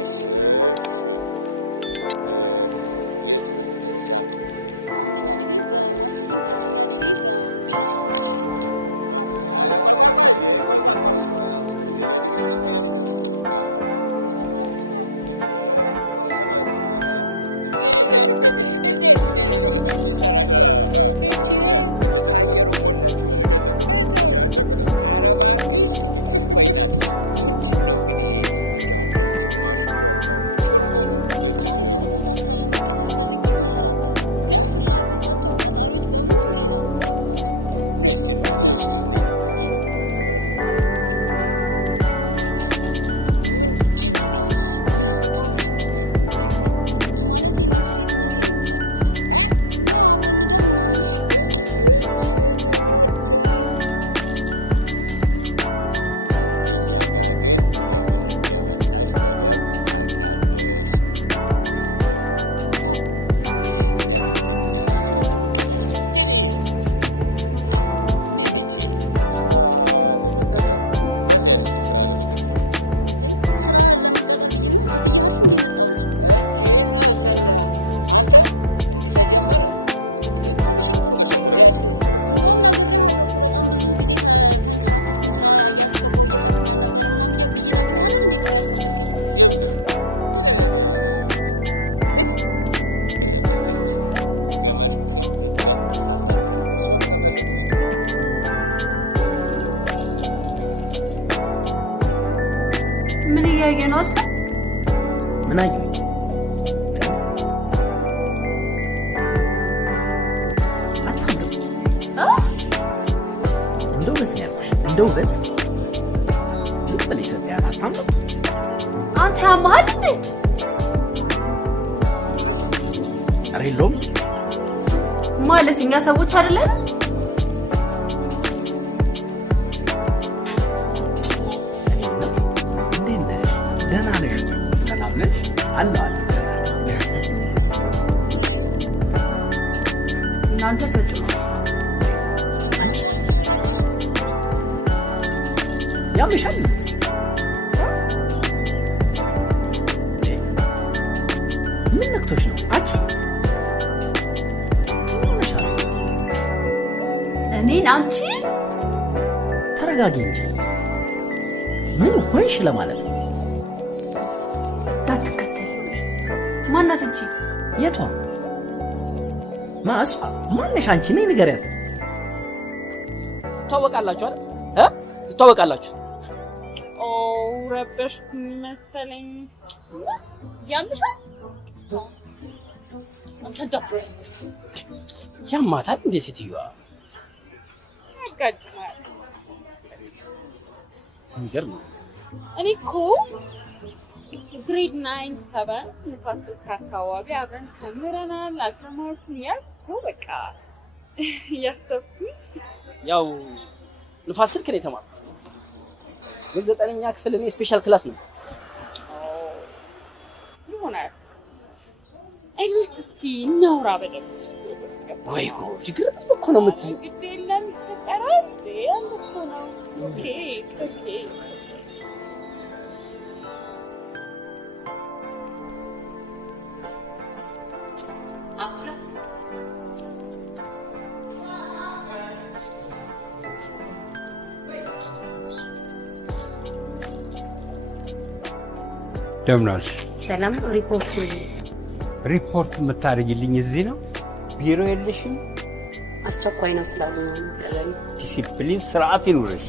እሺ የትምህርት ደረጃ አንደኛ ዲግሪ በማርኬቲንግ፣ ሁለተኛ ዲግሪ በቢዝነስ ኢንፎርሜሽን። ቆይ ታውቁ አንደኛ ዲግሪ ሁለተኛ ዲግሪ እንዴት ነው የሚሰራቸው? እቺ አየሩ ሞላችሁ። ኧረ እባክሽ ቆይ ናት። ምንድን ነው ግን ይሄ እንደው እንደዚህ ማሽኮር ነው ትርጉሙ? ብዙ ቦታ ስራ ለመቀጠር ፈልጌ ተንከራተተ፣ ግን ፍላጎታቸው ቀጣሪዎች በሙሉ ሌላ ነው ፍላጎታቸው። ምንድን ነው እሱ የሚገጥምሽ ነገር ምንድን ነው? ማለት የእነሱ ሴትነት የሚፈልጉት ነው። አብረን እንደር ምናምን እችን ይወዳል። እዚህኛ ጋር ግን ለምን እንደመጣሽ በደንብ ታውቂያለሽ። ለምንድን ነው ስራ ለመቀጠር ስራ ለመቀጠር ማን ያለሽ? ስራ ለመቀጠር ስራ ለመቀጠር ብዬ ነው ከብያህል እንዴ መጣሁት እንዴ ናተና አንተ እንዲህ ተጀመረ ኮሚሽን ኩሩ ከሸፈረ እንደውም ነግሬሃለሁ እኮ በጣም ብዙ ጊዜ ተንከራተትኩኝ። ስራ እያስገባው እየጠሩኝ አልነበረ ምናምን ብዬ ነግሬሃለሁ እንዴ ብር ያስከፈልከኝ የምብ ገመድክን ልትበጥስ አሳጠኝ። እርሶ ከፈለጉ ምን እያየ ነው? ምን አየሁ? እንደው በት ዝም ብለሽ አንተ ያማሃል እንዴ? ኧረ የለውም ማለት እኛ ሰዎች አይደለን? እናንተ ተጩ ያምሻል። ምን ነክቶሽ ነው አንቺ? እኔን አንቺ ተረጋጊ እንጂ ምን ሆንሽ ለማለት ነው። እንዳትከተይ። ማናት እቺ? የቷ ማሷ? ማነሽ አንቺ? ነይ ንገሪያት። ትተዋወቃላችሁ አይደል? ትተዋወቃላችሁ? ኦ ረበሽኩኝ መሰለኝ። ያምሻል ያማታል እንዴ ሴትዮዋ? ያጋጥማል። እንገርም። እኔ እኮ ግሬድ 9 7 ንፋስ ስልክ አካባቢ አብረን ተምረናል። አልተማርኩም ያልኩ በቃ እያሰብኩኝ ያው ንፋስ ስልክ ነው የተማርኩት፣ ግን 9ኛ ክፍል እኔ ስፔሻል ክላስ ነው ይሆናል። ኤኒዌይስ እስቲ እናውራ በደንብ። ወይ ጉድ! ችግር እኮ ነው የምትይው። ግድ የለም ይፈጠራል። ኦኬ ኦኬ ደምናልሽ? ሰላም። ሪፖርት የምታደርጊልኝ እዚህ ነው? ቢሮ የለሽም? አስቸኳይ ነው ስላሉ ዲሲፕሊን ስርዓት ይኑርሽ።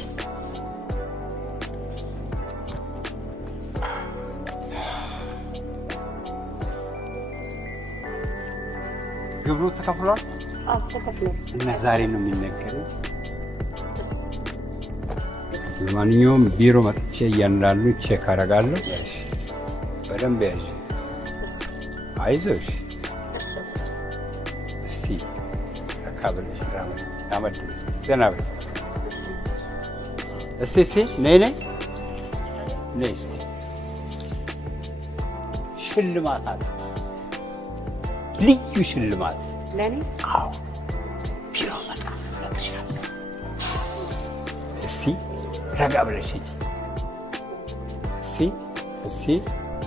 ግብሩ ተከፍሏል? አዎ ተከፍሏል። እና ዛሬ ነው የሚነገረው። ለማንኛውም ቢሮ መጥቼ እያንዳንዱ ቼክ አደርጋለሁ። በደንብ ያዥ። አይዞሽ። እስቲ ረካብልሽ ራመድ ዘና በይ። እስቲ ነይ እስቲ ሽልማት አለ፣ ልዩ ሽልማት ለኔ። አዎ ቢሮ መጣ ለተሻለ። እስቲ ረጋ ብለሽ ሂጂ።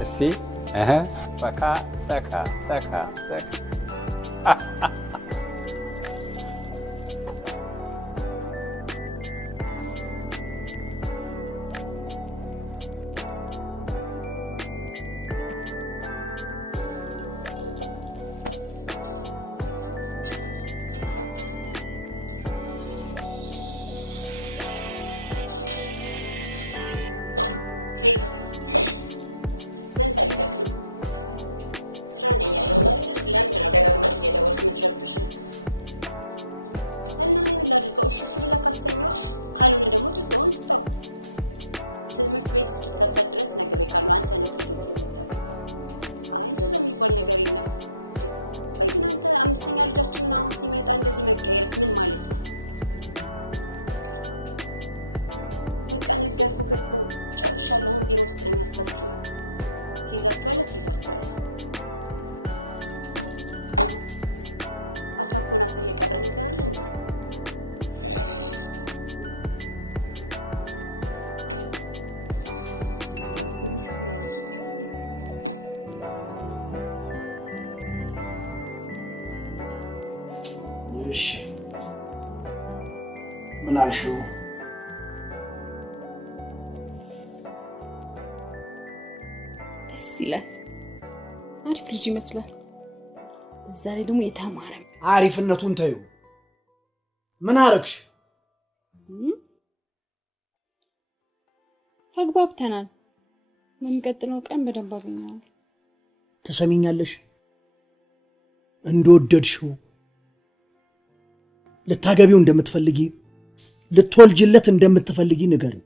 እስቲ ፈካ ሰካ ሄሎ ምን ታሪካት ነው? ስራ ነኝ ያለው ማለት ለምንድን ነው ደጋግመህ እየደወልክ የምትረብሽኝ? እና እኔ ምን ላድርገው? እሺ ብላ ካስተኛው ካልሆነ ደግሞ ትተውን ስጠው። ትምህርት ቤት እስኪከፈት ድረስ ነግሬካለሁ። አንተ ነህ ልጆቹን የምትጠብቀው። አይ እንደዛ የሚባል ነገር የለም። ወይ ግን አንተ አምስተኛ ልጃችንን አሁን ሲመጣ እንደዚህ መቀየርክ ምን ማለት ነው? በቃ ነገርኩህ እኮ ጨርሻለሁ። አሁን ቢሮ ውስጥ ነኝ። አታስጨው። ትይዛችኋለህ። አቶ አጎናፍር የቀረ ነገር አለ እንዴ? እሺ ምን አልሽው? ደስ ይላል። አሪፍ ልጅ ይመስላል። ዛሬ ደግሞ የተማረ አሪፍነቱን ተዩ። ምን አረግሽ? ተግባብተናል። በሚቀጥለው ቀን በደንብ አገኘዋለሁ። ትሰሚኛለሽ? እንደወደድሽው ልታገቢው እንደምትፈልጊ ልትወልጅለት እንደምትፈልጊ ንገሪው።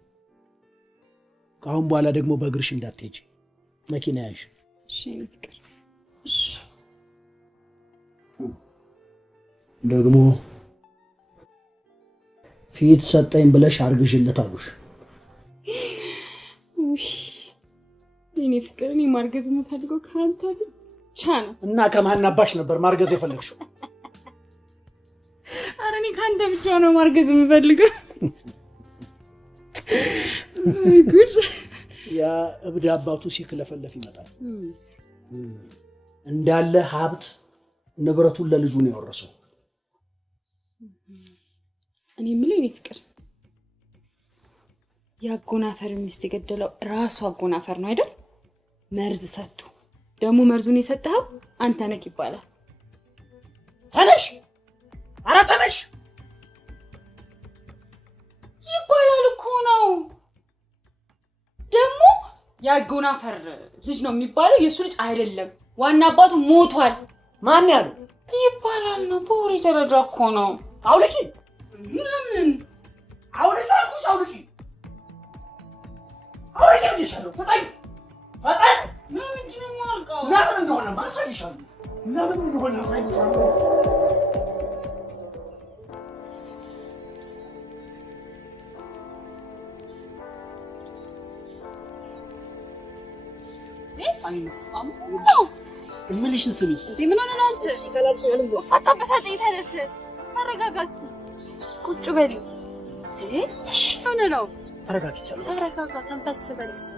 ከአሁን በኋላ ደግሞ በእግርሽ እንዳትሄጂ፣ መኪና ያዥ። እሺ ፍቅር። ደግሞ ፊት ሰጠኝ ብለሽ አርግዥለት አሉሽ። እኔ ፍቅር፣ እኔ ማርገዝ የምፈልገው ከአንተ ብቻ ነው። እና ከማናባሽ ነበር ማርገዝ የፈለግሽው? ኧረ እኔ ከአንተ ብቻ ነው ማርገዝ የምፈልገው። ጉድ! ያ እብድ አባቱ ሲክለፈለፍ ይመጣል። እንዳለ ሀብት ንብረቱን ለልጁ ነው ያወረሰው። እኔ የምልህ እኔ ፍቅር፣ የአጎናፈር ሚስት የገደለው ራሱ አጎናፈር ነው አይደል? መርዝ ሰጥቶ ደግሞ መርዙን የሰጠኸው አንተ ነህ ይባላል። ተነሽ! ኧረ ተነሽ! ይባላል እኮ ነው። ደግሞ የአጎናፈር ልጅ ነው የሚባለው፣ የእሱ ልጅ አይደለም። ዋና አባቱ ሞቷል። ማን ያለው? ይባላል ነው። በወሬ ደረጃ እኮ ነው። አውልቂ! ምን አውልቂ አልኩሽ! አውልቂ! አውልቂ ብዬሻለሁ። ፍጠኝ! ለምንድን ነው የማልቀው? ለምን እንደሆነ ማሳይሻለሁ። ለምን እንደሆነ ማሳይሻለሁ። እምልሽን ስሚ። ምን ሆነ ነው አንተ? አታበሳጨኝ። ተነስ፣ ተረጋጋ። ቁጭ በል። እሺ ሆነ ነው። ተረጋግቻለሁ። ተረጋጋ፣ ተንፈስ በል እስቲ።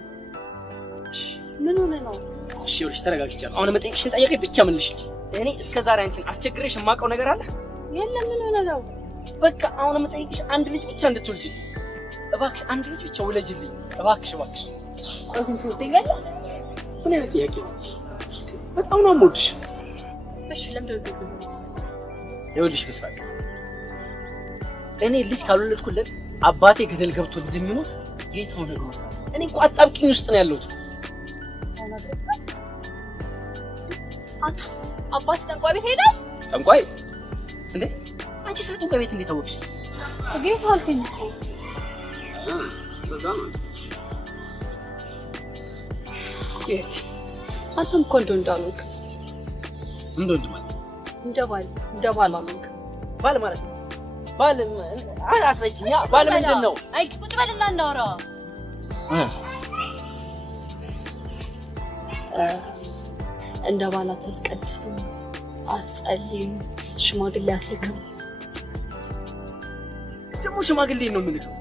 ምን ሆነ ነው? እሺ ይኸውልሽ፣ ተረጋግቻለሁ። አሁን መጠየቅሽን ጠየቄ ብቻ መልሽልኝ። እኔ እስከዛሬ አንቺን አስቸግሬሽ የማውቀው ነገር አለ? የለም። ምን ሆነ ነው? በቃ አሁን መጠየቅሽ አንድ ልጅ ብቻ እንድትወልጂ እባክሽ፣ አንድ ልጅ ብቻ ውለጅልኝ እባክሽ፣ እባክሽ። ግን ትወደኛለህ? ምን አይነት ጥያቄ ነው? በጣም ነው የምወድሽ። እሺ ለምንድን ነው? ይኸውልሽ ምስራቅ፣ እኔ ልጅ ካልወለድኩለት አባቴ ገደል ገብቶ ልጅ የሚሞት ጌታው ነው። እኔ እኮ አጣብቂኝ ውስጥ ነው ያለሁት። አባቴ ጠንቋይ ቤት ሄደ? ጠንቋይ እንዴ? አንቺ ሰው ጠንቋይ ቤት እንዴት አወቅሽ? ጌታው አልከኝ እኮ። በዛ ነው። አንተም እኮ እንዳልክ ማለት እንደባል አልክ። ባል ማለት ነው። ባል አስረጅኛ። ባል ምንድን ነው? አይ ቁጭ በልና እናውራ። እንደ ባል አታስቀድስም፣ አትጸልይም፣ ሽማግሌ አትልክም። ደግሞ ሽማግሌ ነው የምልከው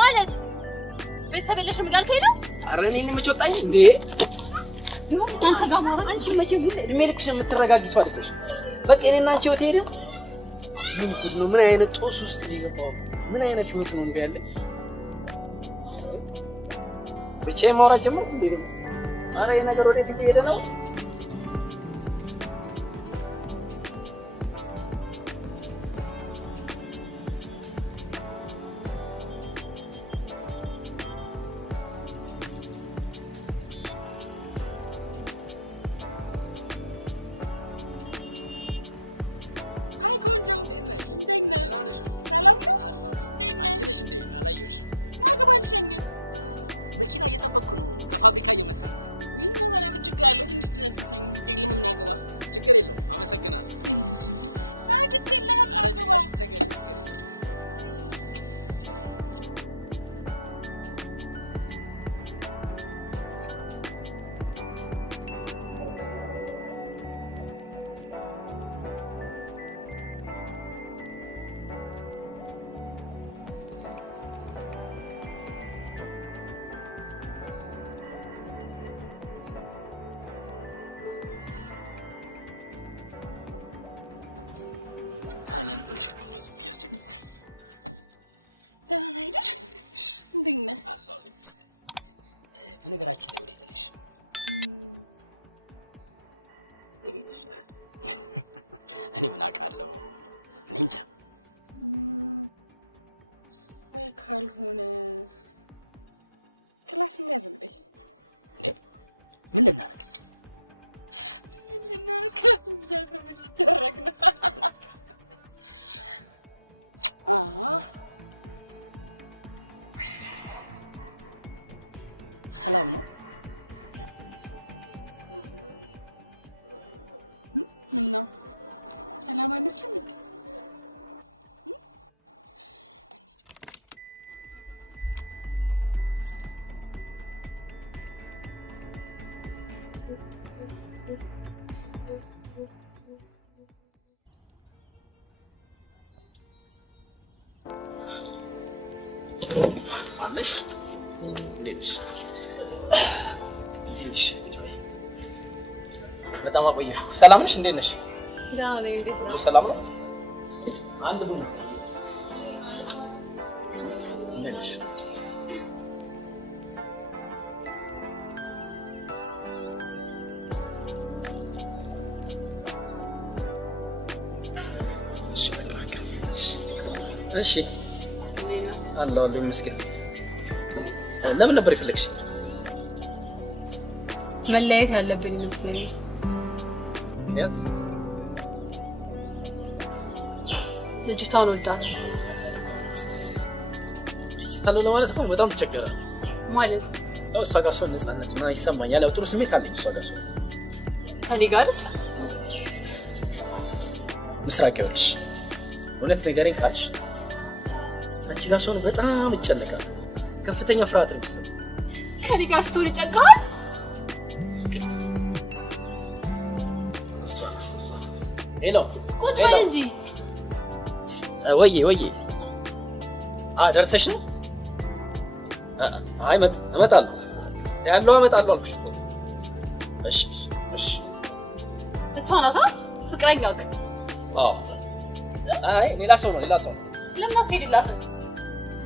ማለት ቤተሰብ የለሽም እያልከኝ ነው? ኧረ እኔን መች ወጣኝ እንዴ? አንቺ መቼ ሁሉ እድሜ ልክሽ የምትረጋጊ ሰው አይደለሽ። በቃ እኔና አንቺ ህይወት ሄደ። ምን ጉድ ነው? ምን አይነት ጦስ ውስጥ ነው የገባው? ምን አይነት ህይወት ነው እንዴ ያለ? ብቻዬን ማውራት ጀመርኩ እንዴ? ኧረ ይሄ ነገር ወዴት እየሄደ ነው? አይ ቆንጆ እንዴት ነህ? ሰላም ነው? አንቺ ነሽ እንዴ? አላየሁሽ። ማግባልሸኝ መኪና እየጠበቅኩ ነው ከፋብሪካ እየመጣ። ይሄን ታዲያ ምን ችግር አለው? ትንሽ ድረስልኝ እንዴልህም ናግባ። ችግር የለውም አመሰግናለሁ። ይሄ ልጅ እንዴ ናግዴልህም ናግባ። ችግር የለውም። ታላንት ሽኮሎስ ቢያስቸግርሽ ደህና አይደል? እንዴት ነህ? አላህ ይመስገን። በነገራችን ላይ ወዴት ነሽ? ወዴት ነሽ? እኔ ምን አውቃለሁ? እኔ እንጃ። ወይ ካልሆነ ክላስ እንያዝ እንዴ? ምን ልናደርግ? ክላስ እንያዝ ምን ይደረግ ነው? ሰላም ነው? ምን ነው? ሰላም አይመስልም እንዴ? በጣም አቆየሽ። ሰላም ነሽ? እንዴት ነሽ? ደህና ነኝ። እንዴት ነሽ? ሰላም ነው? አንድ ቡና ነሽ? እሺ አላህ ይመስገን። ለምን ነበር የፈለግሽ? መለያየት ያለብኝ ይመስለኛል። ያት ልጅቷን ወዳለሁ። ልጅቷን ለማለት ነው በጣም ተቸገረ ማለት ነው። እሷ ጋር ሰው ነፃነት ምን ይሰማኛል? ያው ጥሩ ስሜት አለኝ እሷ ጋር ሰው። ከኔ ጋርስ ምስራቅ ይኸውልሽ፣ እውነት ንገረኝ ካልሽ አንቺ ጋር ሰው በጣም እጨነቃለሁ። ከፍተኛ ፍርሃት ነው የሚሰማኝ። ከኔ ጋር ስትሆን ይጨንቃል? ሄሎ ቁጭ በል እንጂ። ወዬ ደርሰሽ ነው? አይ እመጣለሁ ያለው እመጣለሁ አልኩሽ። እሺ እሷ ናታ ፍቅረኛው ግን? አዎ። አይ ሌላ ሰው ነው። ለምን አትሄድላትም?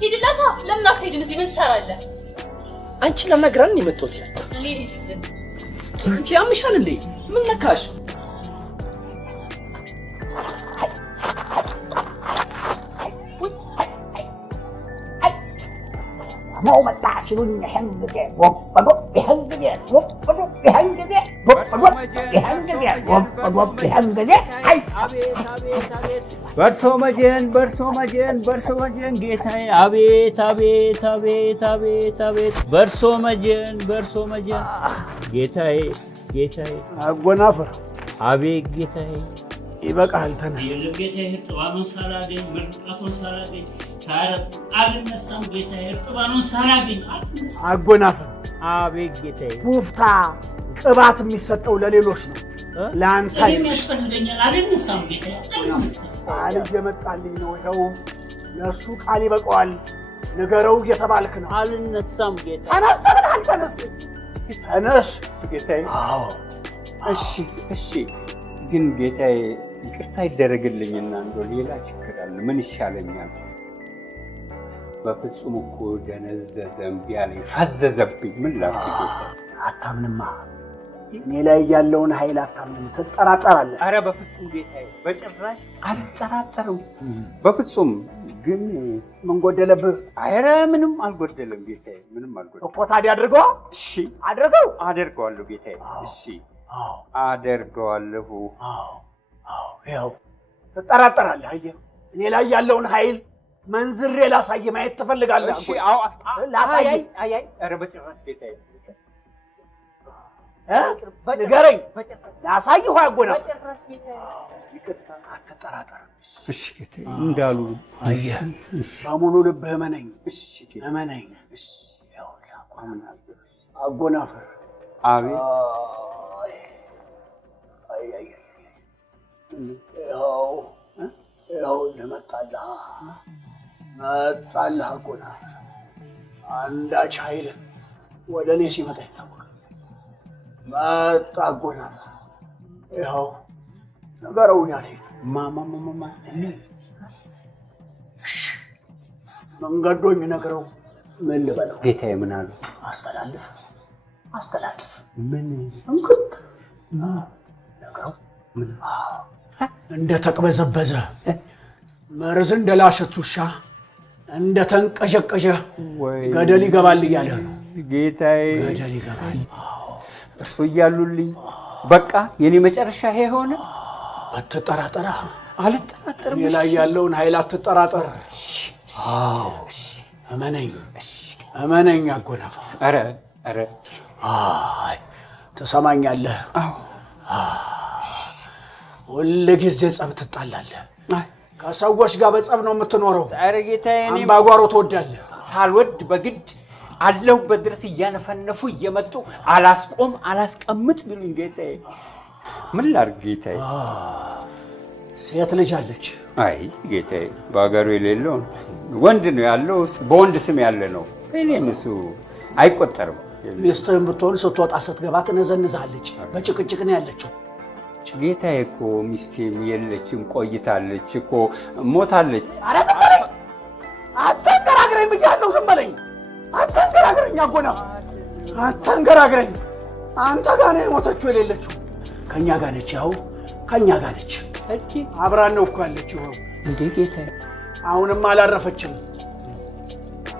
ሂድላታ። ለምን አትሄድም? እዚህ ምን ትሰራለህ? አንቺ ለመግረን ነው የመጣሁት። እኔ ልጅ አንቺ ያምሻል እንዴ? ምን ነካሽ? ሞው መጣ ሲሉኝ ይሄን ጊዜ ወበዶ ይሄን ጊዜ ወበዶ ይሄን ጊዜ ወበዶ ይሄን ጊዜ ወበዶ ይሄን ጊዜ አይ በርሶ መጀን ጌታዬ አቤት አቤት አቤት አቤት አቤት በርሶ መጀን ጌታዬ አጎናፍር አቤት ጌታዬ ይበቃል ተነስ ጌታዬ ጥዋኑን ሳላገኝ ብርቃቱን ሳላገኝ ሳረብ አልነሳም ጌታዬ ጥዋኑን ሳላገኝ አጎናፍር አቤት ጌታዬ ጉፍታ ቅባት የሚሰጠው ለሌሎች ነው ለአንተ ይመስልኛል አልነሳም ጌታዬ ቃል እየመጣልኝ ነው ይኸው ለእሱ ቃል ይበቃዋል ንገረው እየተባልክ ነው አልነሳም ጌታዬ ተነስ ጌታዬ አዎ እሺ ግን ጌታዬ ይቅርታ ይደረግልኝና እንደው ሌላ ችግር አለ ምን ይሻለኛል በፍጹም እኮ ደነዘዘ እምቢ አለኝ ፈዘዘብኝ ምን ላድርግ አታምንማ እኔ ላይ ያለውን ኃይል አታምንም ትጠራጠራለህ ኧረ በፍጹም ጌታዬ በጭራሽ አልጠራጠርም በፍጹም ግን ምን ጎደለብህ ኧረ ምንም አልጎደለም ጌታዬ ምንም አልጎደለም እኮ ታዲያ አድርገው እሺ አደርገዋለሁ ጌታዬ እሺ አደርገዋለሁ ያው ትጠራጠራለህ አየህ እኔ ላይ ያለውን ኃይል መንዝሬ ላሳይ ማየት ትፈልጋለህ እሺ አዎ ላሳይ አይ ኧረ በጭራሽ ጌታዬ ንገረኝ ላሳይ ሆይ አጎና አትጠራጠር እሺ ጌታዬ እንዳሉ አየህ በሙሉ ልብህ እመነኝ እሺ እመነኝ እሺ ያው አጎናፍር አቤት ያው መጣልህ አጎና አንዳች ኃይል ወደ እኔ ሲመጣ ይታወቃል መጣ አጎና ያው ነገረው እያለኝ ማማ መንገዶኝ ነገረው ምን ልበለው ጌታዬ ምን አሉ አስተላልፍ ምን እንክት ነገረው ምን እንደተቅበዘበዘ መርዝ እንደላሸት ውሻ እንደተንቀዠቀዠ ገደል ይገባል እያለ ነው ጌታዬ ገደል ይገባል እሱ እያሉልኝ በቃ የኔ መጨረሻ ይሄ ሆነ አትጠራጠር አልጠራጠርም እኔ ላይ ያለውን ኃይል አትጠራጠር አዎ እመነኝ አጎናፍ ኧረ አይ ትሰማኛለህ አዎ ሁሉ ጊዜ ጸብ ትጣላለህ ከሰዎች ጋር በጸብ ነው የምትኖረው ኧረ ጌታዬ እኔ አምባጓሮ ትወዳለህ ሳልወድ በግድ አለሁበት ድረስ እያነፈነፉ እየመጡ አላስቀምጥ ቢሉኝ ጌታዬ ምን ላድርግ ጌታዬ ሴት ልጅ አለች አይ ጌታዬ በአገሩ የሌለው ወንድ ነው ያለው በወንድ ስም ያለ ነው እኔም እሱ አይቆጠርም ሚስትህን ብትሆን ስትወጣ ስትገባ ትነዘንዛለች በጭቅጭቅ ነው ያለችው ጌታዬ እኮ ሚስቴም የለችም ቆይታለች እኮ ሞታለች አትንገራግረኝ ብያለሁ ዝም በለኝ አትንገራግረኝ አጎና አትንገራግረኝ አንተ ጋር ነው የሞተችው የሌለችው ከኛ ጋር ነች ያው ከኛ ጋር ነች እቺ አብራን ነው እኮ ያለችው እንዴ ጌታዬ አሁንም አላረፈችም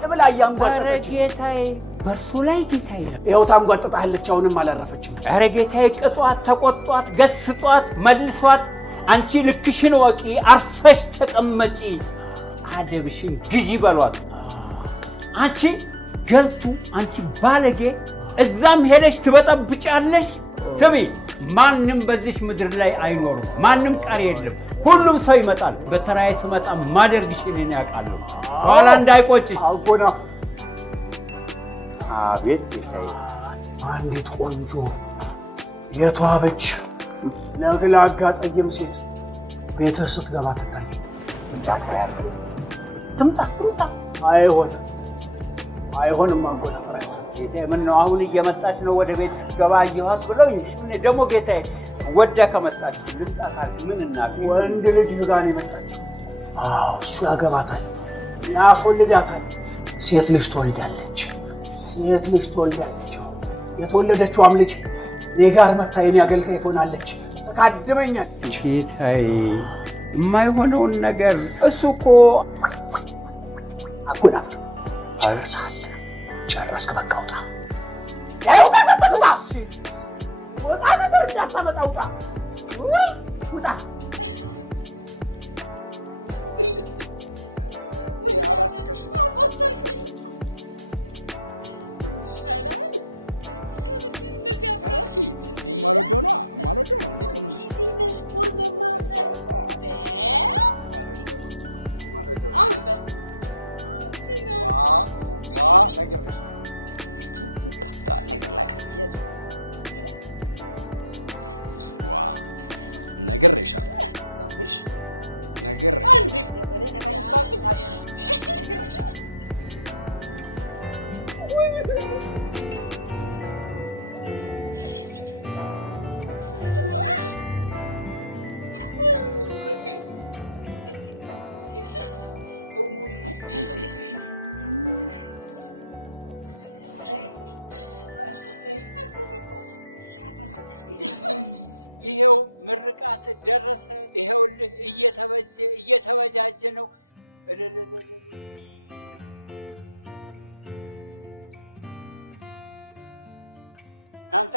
ለብላ ያንጓጠጠች ጌታዬ በርሱ ላይ ጌታዬ ይኸው ታንጓጠጣለች አሁንም አላረፈችም ኧረ ጌታዬ ቅጧት ተቆጧት ገስጧት መልሷት አንቺ ልክሽን ወቂ አርፈሽ ተቀመጪ አደብሽን ግዢ በሏት አንቺ ገልቱ አንቺ ባለጌ እዛም ሄደሽ ትበጠብጫለሽ ስሚ ማንም በዚህ ምድር ላይ አይኖርም ማንም ቀሪ የለም ሁሉም ሰው ይመጣል በተራዬ ስመጣ ማደርግሽን እኔ ያውቃለሁ ኋላ እንዳይቆጭሽ አጎና አቤት ጌታዬ አንዲት ቆንጆ የተዋበች ለግላጋ ጠይም ሴት ቤትህ ስትገባ ትታየኝ ትምጣ አይሆንም አጎና ጌታዬ ምን ነው አሁን እየመጣች ነው ወደ ቤት ስትገባ አየኋት ብለው እኔ ደግሞ ጌታዬ ወዳ ከመጣች ልጣታል ምን እናድርግ ወንድ ልጅ ጋር ነው የመጣችው እሱ ያገባታል ያስወልዳታል ሴት ልጅ ትወልዳለች የተወለደችዋም ልጅ እኔ ጋር መታ የኔ አገልጋይ ትሆናለች ታድመኛለች ጌታዬ የማይሆነውን ነገር እሱ እኮ አጎናፍ ከጨረስክ በቃ ውጣ። ያውጣ ተጠቅጣ ወጣ ነገር እንዳታመጣ ውጣ ውጣ። አላስቀሽ አቆሰልኩኝ። ሻላል እስከምንድን እንደዚህ አፈራሽ? የማልወደው ነው እንዴ? ምን ሆነሽ? ሲነሽ ፎር መማፈር አንበ ዋ ነገርሽ ነገር ላቀየት ዋ ነግሬሻለሁ። ሰምሽ ነግሬሽ አንዴ እኔ ከተነሳብኝ አጭ ነግሬሻለሁ። ይሄው ምርቃት ደረሰ። ይሄውልህ እየተበጃጀ ነው። አንተ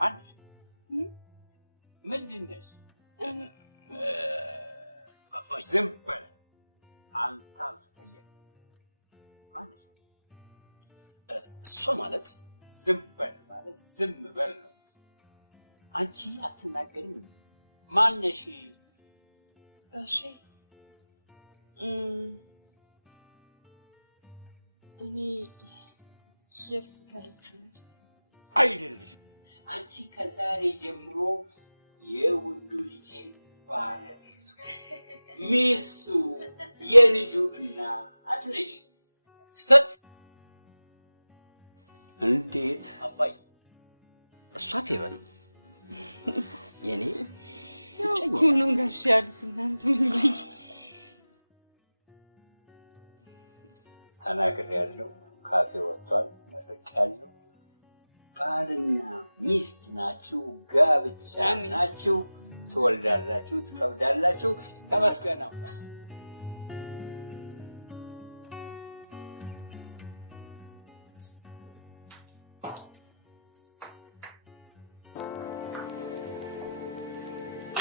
አንተ ምንድን ነሽ? ዝም በል አንተ አልተጠየቅም። እሷ ማለት ዝም በል ማለት ዝም በል ነው። አንቺ አትናገሪም? ማነሽ? እሺ እኔ የሱ ገርልፍሬንድ አይደለሽ። አንቺ ከዛሬ ጀምሮ የውዱ ልጄ ባለቤቱ፣ ሚስቱ፣ የልጁ እናት ነሽ። ስተት እንዴት አባይ? እሷ ፌበን የኔ ሁሉ ጋሽ ያሉት እናንተ ምን ይለኝ ተናግሬያለሁ። ካፌ ወጥቷል። መርቄያለሁ። ባልና ሚስት ናችሁ፣ ጋብቻ ናችሁ፣ ትወልዳላችሁ፣ ትከብዳላችሁ። ተመስገን ነው።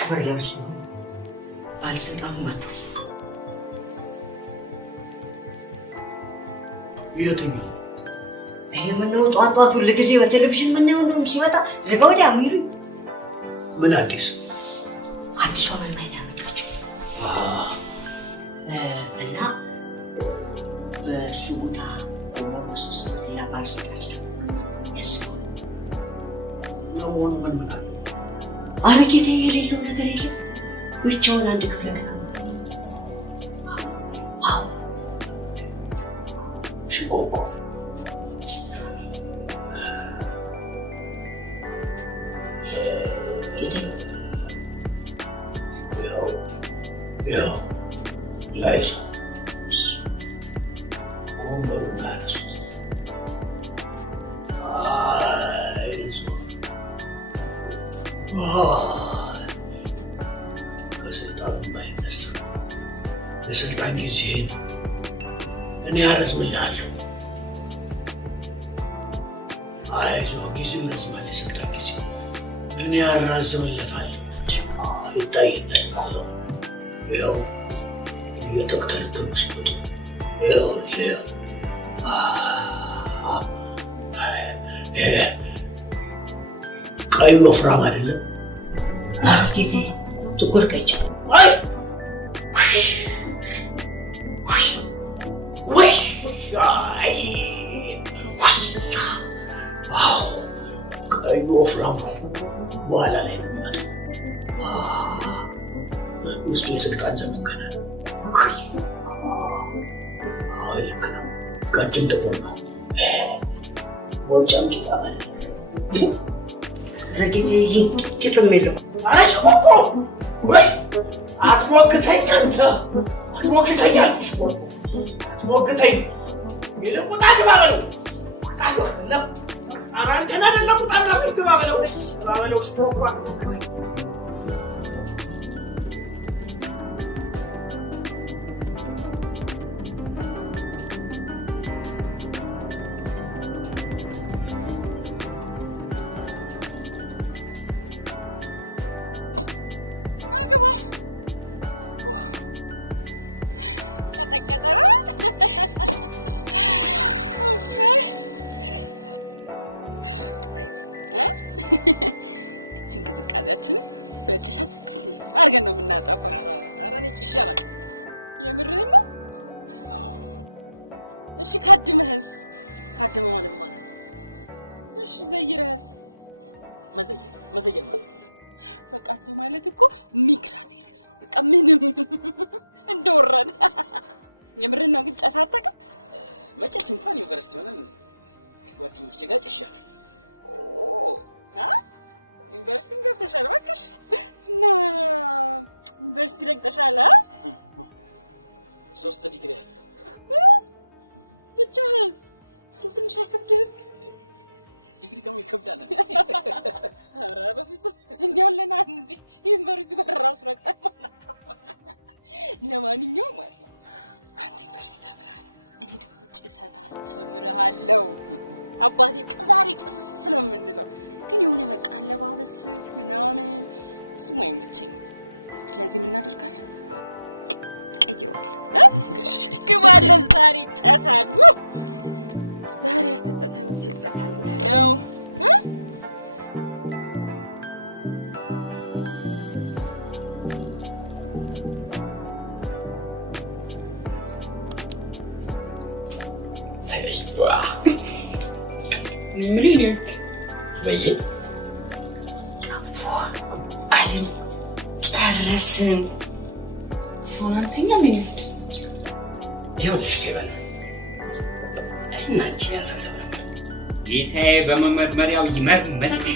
አብረስ ባልሰጣም መጥቶ የትኛው ይሄ ምነው ጧት ሁሉ ጊዜ በቴሌቪዥን ምነው ነው ሲወጣ ዝጋው ያሚሉ ምን አዲስ ወልማይና መጣችሁ እና በሱ ቦታ ወሰሰት ሌላ ባልሰጣች ለመሆኑ ምን አለ? አረጌታ የሌለው ነገር የለም። ብቻውን አንድ ክፍለ ሽቆቆ ያው ላይስ ወንበሩን ካነሱት ከስልጣኑ የማይነሳ የስልጣን ጊዜህን እኔ አረዝምልሃለሁ። አይዞህ፣ ጊዜው ይረዝማል። የስልጣን ጊዜ እኔ አራዝምለታለሁ። ይታየኛል። ይኸው እየተከታተሉ ሲመጡ ቀይ ወፍራም አይደለም ጊዜ ጥቁር ቀጫ ቀይ ወፍራም በኋላ ላይ ነው የሚመጣው። እሱ የስልጣን ዘመን ገና ልክ ነው። ቀጭን ጥቁር ነው። ወጫም ይባላል። ረጊዜ ይህን ጭቅም የለው አሽኮኮ ወይ አትሞግተኝ አንተ አትሞግተኝ አልኩሽ እኮ አትሞግተኝ። ይልቁጣ ግባ በለው አንተን አይደለም ቁጣላ ግባ በለው ስፖርቱ አትሞግተኝ። ግባ። ቀጠቀጠ። ኦኬ እቺን ቅዝቃዜያችንን በጭሻት አድርገን ነው የምናጠፋው። ኧረ እኔ ጭሼ አላውቅም። የምርህን ነው? እሺ ካድመህስ? ካድመህ ማለት ማለት ነው። እሺ ዘይረህስ? መዘየር ማለት በቃ አንተ ማለት እኮ ሚግራት ይረስ በቃ ምንም እንደወረደ። የምርህን ነው ግን ጨስ አታውቅም? መቼስ እንኳን ዩኒቨርሲቲ ሆነን ጓደኞቼ ጋር ጭሻለሁ። ዩኒቨርሲቲም ገብተሻል እባክሽ። እና ዩኒቨርሲቲ ረግጠሻል? 3 ዲግሪ አለ። ብቻህን ትንሽ አይከብድህም? ዲግሪ ደግሞ ይከብዳል። ኧረ በፍጹም እኛ አለን አንዴ ዩኒቨርሲቲ በራሱ ረግጠን ማናውቀው። ለማንኛውም ማለት ነው አንተ ዩኒቨርሲቲ ተምረሃል፣ እኔ ደግሞ ጭሰት አስተምርሃለሁ። አባቴ ዛሬ ጭስ ስለምንለው ግን የሆነ በቃ አለባበስ ምናምን ብዙም አይመቸኝም። ስለዚህ ምን እናደርጋለን? ቀይረዋል። ግባለን ዛሬ ጨሳል። ዛሬ አልተጨሰም እንጂ ጨሳል ነው። ምሪት ወይ አይን ጨርስን ሞንተኛ ምሪት ይኸውልሽ ኬባል እናንቺ ያሳፈረ ጌታዬ በመመርመሪያው ይመርመርክ።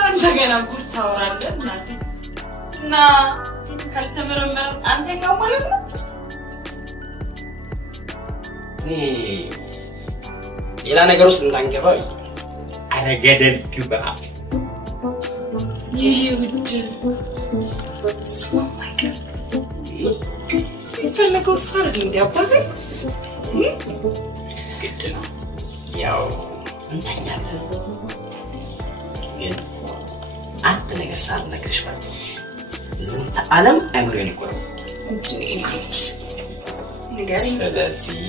አንተ ገና ጉድ ታወራለህ እና ካልተመረመረ አንተ ጋር ማለት ነው። ሌላ ነገር ውስጥ እንዳንገባ ኧረ ገደል ግባ። ይሄ ውድ የፈለገው እሱ እንዲያባዜ ግድ ነው። ያው እንተኛለን፣ ግን አንድ ነገር ሳልነግርሽ ማለት ነው እዚህ ዓለም አይምሮን ይቆም። ስለዚህ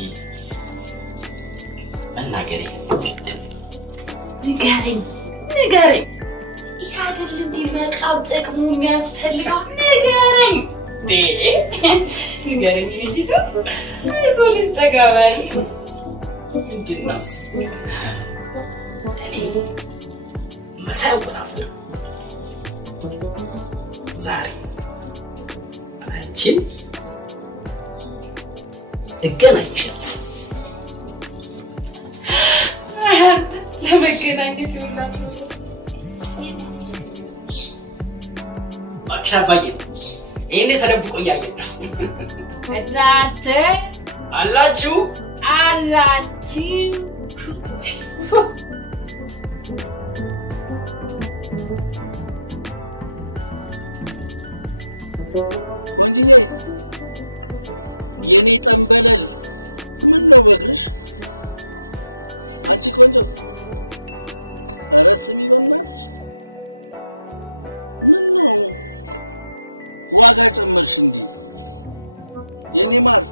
መናገሬ ግድ ነው። ንገረኝ። ይህ አይደል እንዲህ መቃብ ጥቅሙ የሚያስፈልገው? ንገረኝ ንገረኝ። ልጅቷ ሰው ልትጠጋበል ምንድን ነው መሳይ ወራፍር ዛሬ አንቺን እገናኝሻለሁ። ለመገናኘት ይላል ፕሮሰስ እባክሽ አባዬ፣ ይሄኔ ተደብቆ እያየን እናንተ አላችሁ ቆንጅዬ የኔ ጠንበለል ምን ነው በግርሽ? አንቺ ቆንጆ ኧረ ስሚ በእናትሽ ምን ነው ዋጋ ጨመርሽ እንዴ? የኔ ማር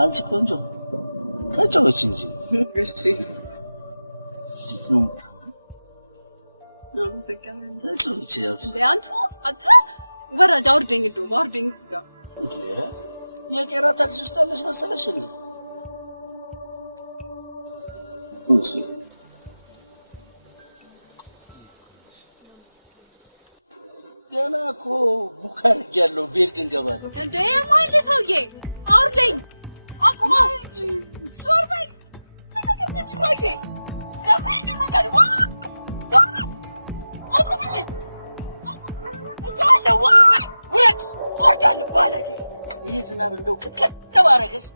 አንቺ ቆንጆ ተጫወች እንጂ። እሺ ተጫወች። አንተ ወራጅ አውርደኝ፣ እንደውም አውርደኝ። እዚህ ጋር የቄራ ታክሲ ውስጥ ያለሽ መሰለሽ እንዴ? ገና እኮ ቡካር ያለው ቤት እንገባለን እንዴ ማን ሰውዬ አውርደኝ አቁመው ዞር በይ ተከታተች ሰውዬ ከፈኝ ነገር አቁመኝ እጆለ ወት ወጃለ ባለጌ ይህ ዝናብ እንደው ቅጥቅጥ ባረገሽ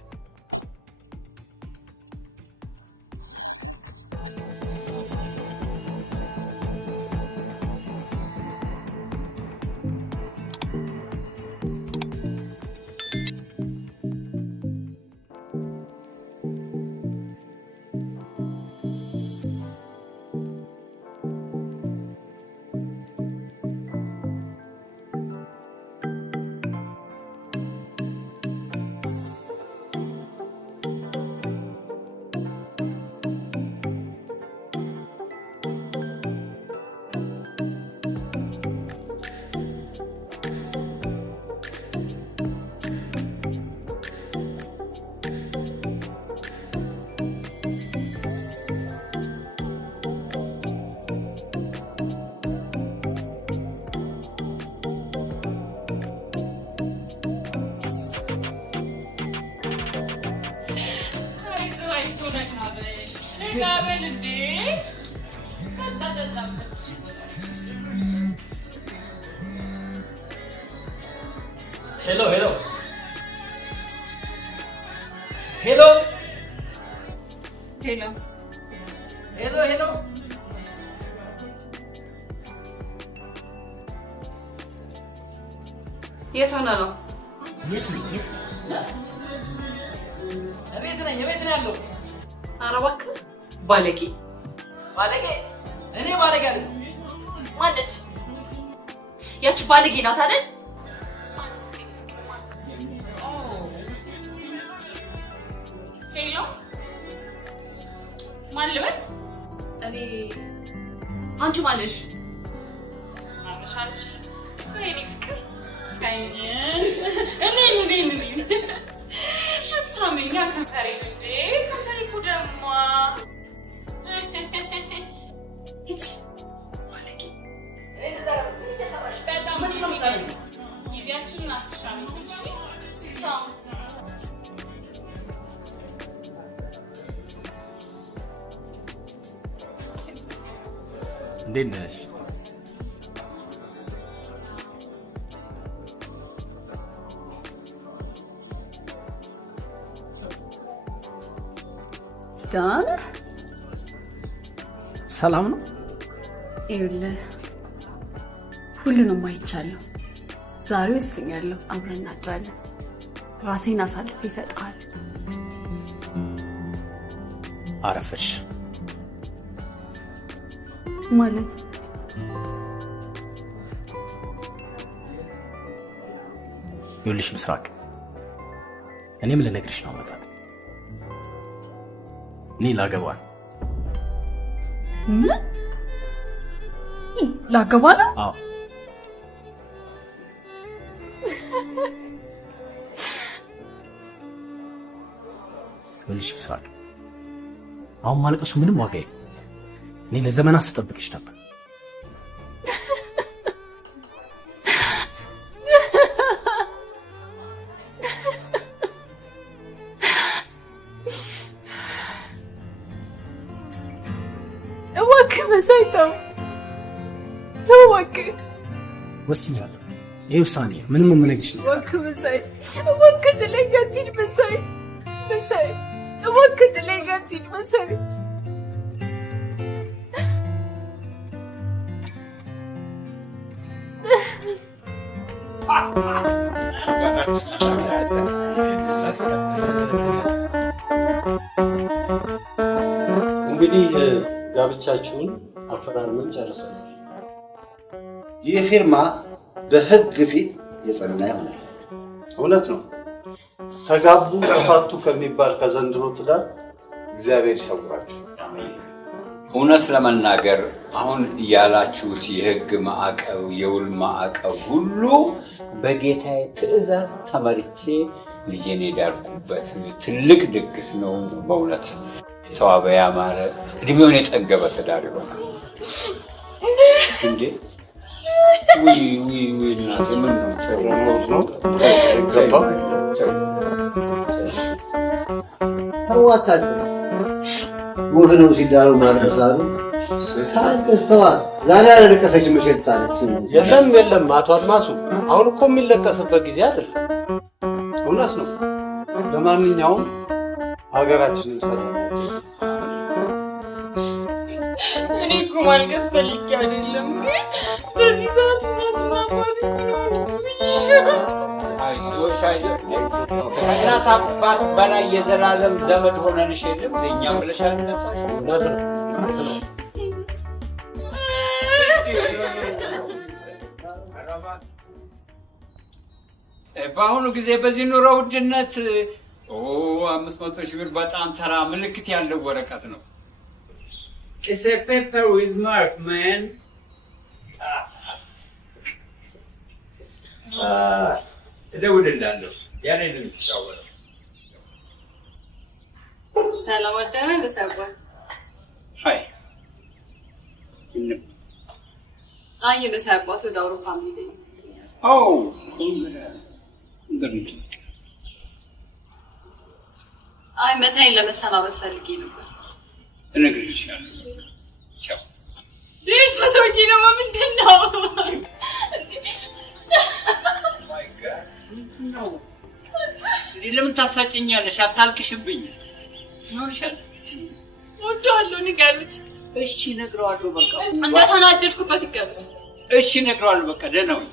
ዛሬ አልተሳካም። Hello, hello. Hello. Hello. Hello, hello. የት ሆነ ነው? የት ነኝ? እቤት ነኝ ያለሁት። ኧረ እባክህ ባለጌ ባለጌ? እኔ ባለጌ አይደል? ማነች? ያቺ ባለጌ ናት አይደል? ሄሎ ማን ልበል? እኔ አንቺ ማነሽ? እንዴት ነሽ? ዳን ሰላም ነው? ይኸውልህ ሁሉንም አይቻለሁ። ዛሬ ወስኛለሁ። አብረን እናድራለን። ራሴን አሳልፌ እሰጥሃለሁ። አረፈች ማለት ይኸውልሽ ምስራቅ፣ እኔም ልነግርሽ ነው መጣ እኔ ላገባ ነው። ምን ላገባ ነው? አዎ። ይኸውልሽ ምስራቅ፣ አሁን ማልቀሱ ምንም ዋጋ የለም። እኔ ለዘመናት ስጠብቅሽ ነበር። እባክህ መሳይ ተው እባክህ። ወስኛለሁ። ይሄ ውሳኔ ምንም የምነግርሽ ነው። እባክህ መሳይ፣ እባክህ ጥለኸኝ አትሂድ መሳይ። እባክህ ጥለኸኝ አትሂድ መሳይ። እንግዲህ ጋብቻችሁን አፈራርመን ጨርሰናል። ይህ ፊርማ በሕግ ፊት የጸና ይሆናል። እውነት ነው። ተጋቡ ተፋቱ ከሚባል ከዘንድሮ ትዳር እግዚአብሔር ይሰውራችሁ። እውነት ለመናገር አሁን ያላችሁት የሕግ ማዕቀብ የውል ማዕቀብ ሁሉ በጌታዬ ትእዛዝ ተመርቼ ልጄን የዳርኩበት ትልቅ ድግስ ነው። በእውነት ተዋበ ያማረ እድሜውን የጠገበ ትዳር ይሆናል። እንዴ ውይ እናቴ ምን ነው ጨረመው ነው ገባው ተዋታል ወገነው ሲዳሩ ማለሳሩ ሳይከስተዋል ዛሬ አለቀሰች መሸጣለች የለም አቶ አድማሱ አሁን እኮ የሚለቀስበት ጊዜ አይደለም እውነት ነው ለማንኛውም ሀገራችንን ሰላም እኔ እኮ ማልቀስ ፈልጌ አይደለም ግን በዚህ ሰዓት እናትና አባት አይዞሽ ከእናት አባት በላይ የዘላለም ዘመድ ሆነንሽ የለም ለእኛም ብለሽ አልመጣሽ በአሁኑ ጊዜ በዚህ ኑሮ ውድነት 500,000 ብር በጣም ተራ ምልክት ያለው ወረቀት ነው። It's a paper with mark, man. እደውልልሃለሁ ያኔ ነው የሚጫወተው። ሰላም አደረ በሰባት ሃይ አይ በሰባት ወደ አውሮፓ ሚሄድ እንደምን አይ መታኝ ለመሰናበት ፈልጌ ነው። እነግርልሻለሁ። ቻው ዲስ ሰውዬ ነው ምንድን ነው? ለምን ታሳጭኛለሽ? አታልቅሽብኝ። ኖርሻል ወጣለሁ ንገሩት። እሺ እነግረዋለሁ። በቃ እንደተናደድኩበት ይገባል። እሺ እነግረዋለሁ። በቃ ደህና ነው።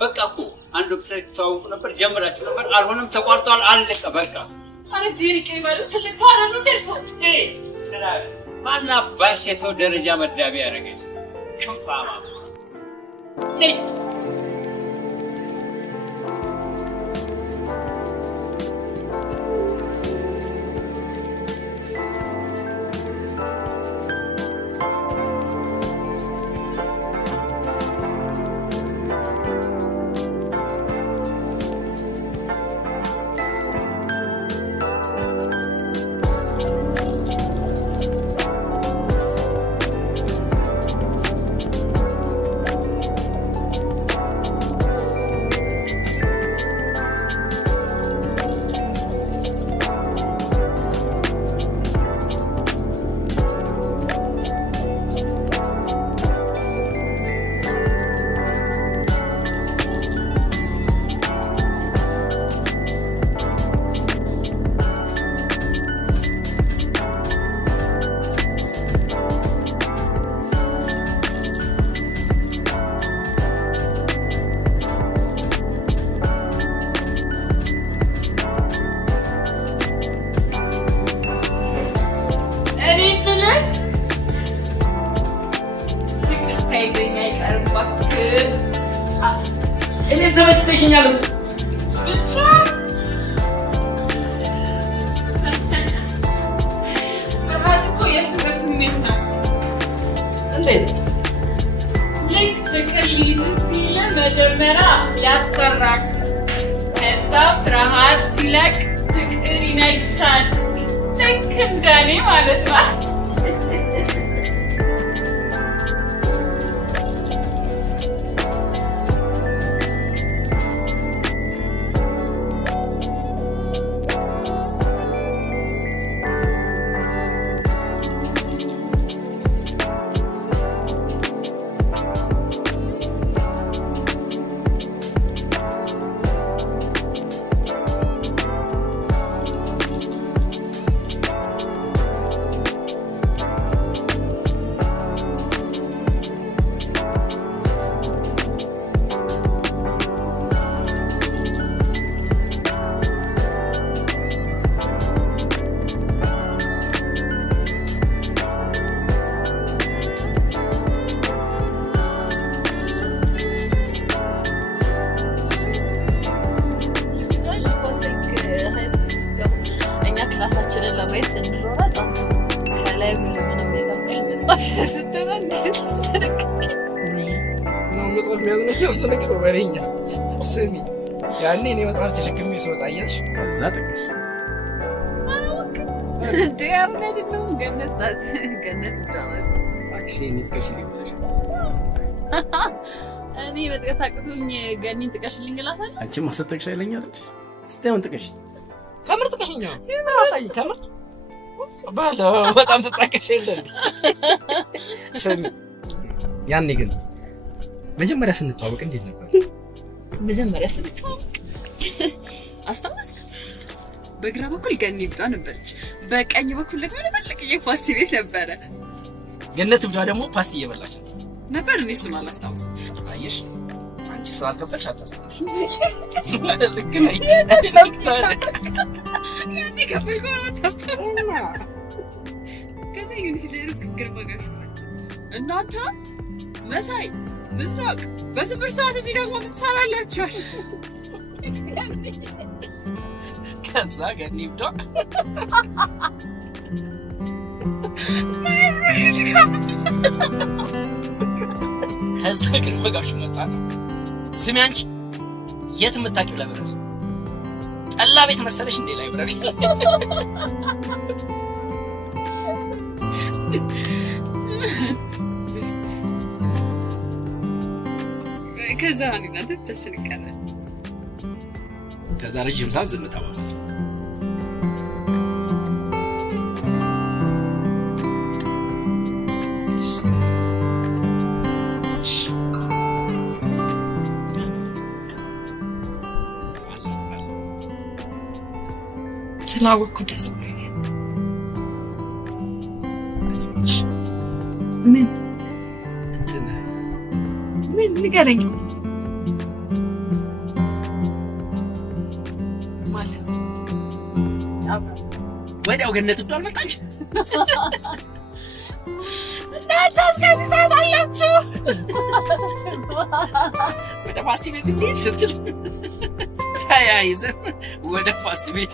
በቃ እኮ አንድ ወቅት ተዋውቁ ነበር፣ ጀምራችሁ ነበር፣ አልሆነም፣ ተቋርጧል፣ አለቀ በቃ። አረ ዲሪቅ ይባሉ ትልቅ ፋራኑ ደርሷል። ማና ባሽ የሰው ደረጃ መዳቢ ያደረገች ክንፋማ እኔም ተመስገሽኛለሁ ብቻ በራዲዮ የፍቅር ስሜት ነው። እንዴት ልክ ፍቅር ሊይዝ ሲል መጀመሪያ ያስፈራል፣ ከዛ ፍርሃት ሲለቅ ፍቅር ይነግሳል። ልክ እንደኔ ማለት ነው። ያኔ እኔ መጽሐፍ ተሸክሜ ስወጣ አየሽ፣ ከዛ ጠቅሽ እንዴ አብነድ ነው ገነት ናት። ገነት እኔ በጥቀስ አቅቶኝ ገኒን ጥቀሽልኝ እላታለሁ። አንቺ ማሰጠቅሽ አይለኛለሽ። እስቲ አሁን ጥቀሽ። ከምር ጥቀሽኝ ነው ማሳይ ከምር ባለ በጣም ተጣቀሽ የለም። ስሚ ያኔ ግን መጀመሪያ ስንተዋወቅ እንዴት ነበር? መጀመሪያ ስንተዋወቅ አስታውስ። በግራ በኩል ገኒ ብጣ ነበረች፣ በቀኝ በኩል ደግሞ ለፈልቅዬ ፓስቲ ቤት ነበረ። ገነት ብዳ ደግሞ ፓስቲ እየበላች ነበር። እኔ እሱን አላስታውስም። አየሽ አንቺ ስላልከፈልሽ አታስታውሽ። ያኔ ከፈልኩ ነው ታስታውስ። ከዛ ግን ሲጀምር ግርማ ጋር እናንተ መሳይ ምስራቅ በስብር ሰዓት እዚህ ደግሞ ምን ትሰራላችሁ? ከዛ ገኒ ብዳ ከዛ ግን በጋሹ መጣ። ስሚ አንቺ የት የምታውቂው ለምን ጠላ ቤት መሰለሽ እንዴ ላይ ብለሽ ከዛ እናንተ ብቻችን ቀረ። ከዛ ረጅም ሰዓት ዝም ተባለ። ስላወቅኩ ደስ ብሎኛል። ምን ንገረኝ። ማለት ወዲያው ገነት ብዷል መጣች። እናንተ እስከዚህ ሰዓት አላችሁ? ወደ ፓስቲ ቤት እንሂድ ስትል ተያይዘን ወደ ፓስቲ ቤት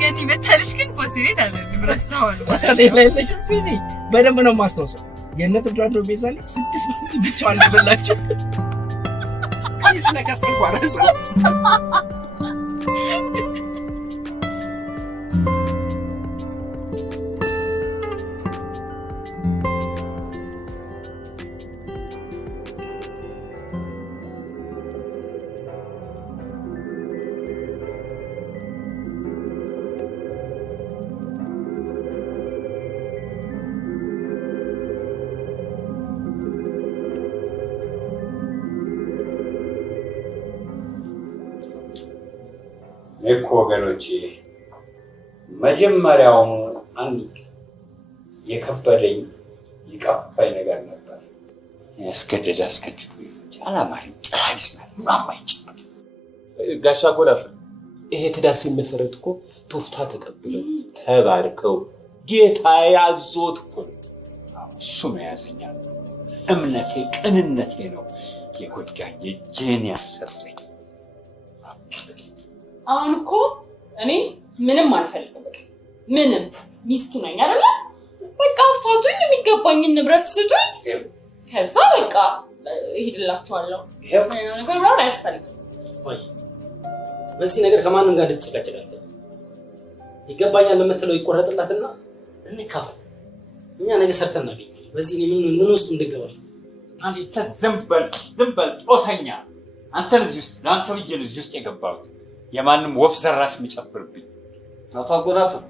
ገኒ መታለሽ። ግን ፓስቲ ቤት አለንም ረስተዋል። ለለሽም ሲኒ በደንብ ነው የማስታውሰው። ገነት ብዷል ቤዛ ላይ 6 ፓስቲ ብቻዋን በላችሁ። ስለከፈል ባረሳ እኮ ወገኖቼ መጀመሪያውኑ አንድ የከበደኝ የቀፋኝ ነገር ነበር። ያስገድድ አላማሪ ጥራቢስ ነው ማማይጭበት ጋሻ ጎናፍ ይሄ ትዳር ሲመሰረት እኮ ቶፍታ ተቀብለው ተባርከው ጌታ ያዞት እኮ እሱ ነው ያዘኛል። እምነቴ ቅንነቴ ነው የጎዳኝ እጄን ያሰጠኝ። አሁን እኮ እኔ ምንም አልፈልግም። በቃ ምንም ሚስቱ ነኝ አይደለ? በቃ አፋቱኝ፣ የሚገባኝን ንብረት ስጡኝ። ከዛ በቃ እሄድላችኋለሁ። ምን ነገር ነው አያስፈልግም። በዚህ ነገር ከማንም ጋር ልትጨቃጨቃለህ? ይገባኛል ለምትለው ይቆረጥላትና እንካፈል። እኛ ነገ ሰርተን እናገኛለን። በዚህ ምን ውስጥ እንድገባል? አንተ ዝም በል ጦሰኛ። አንተ እዚህ ውስጥ ለአንተ ብዬ ነው እዚህ ውስጥ የገባሁት። የማንም ወፍ ዘራሽ የሚጨፍርብኝ አቶ አጎናፍር፣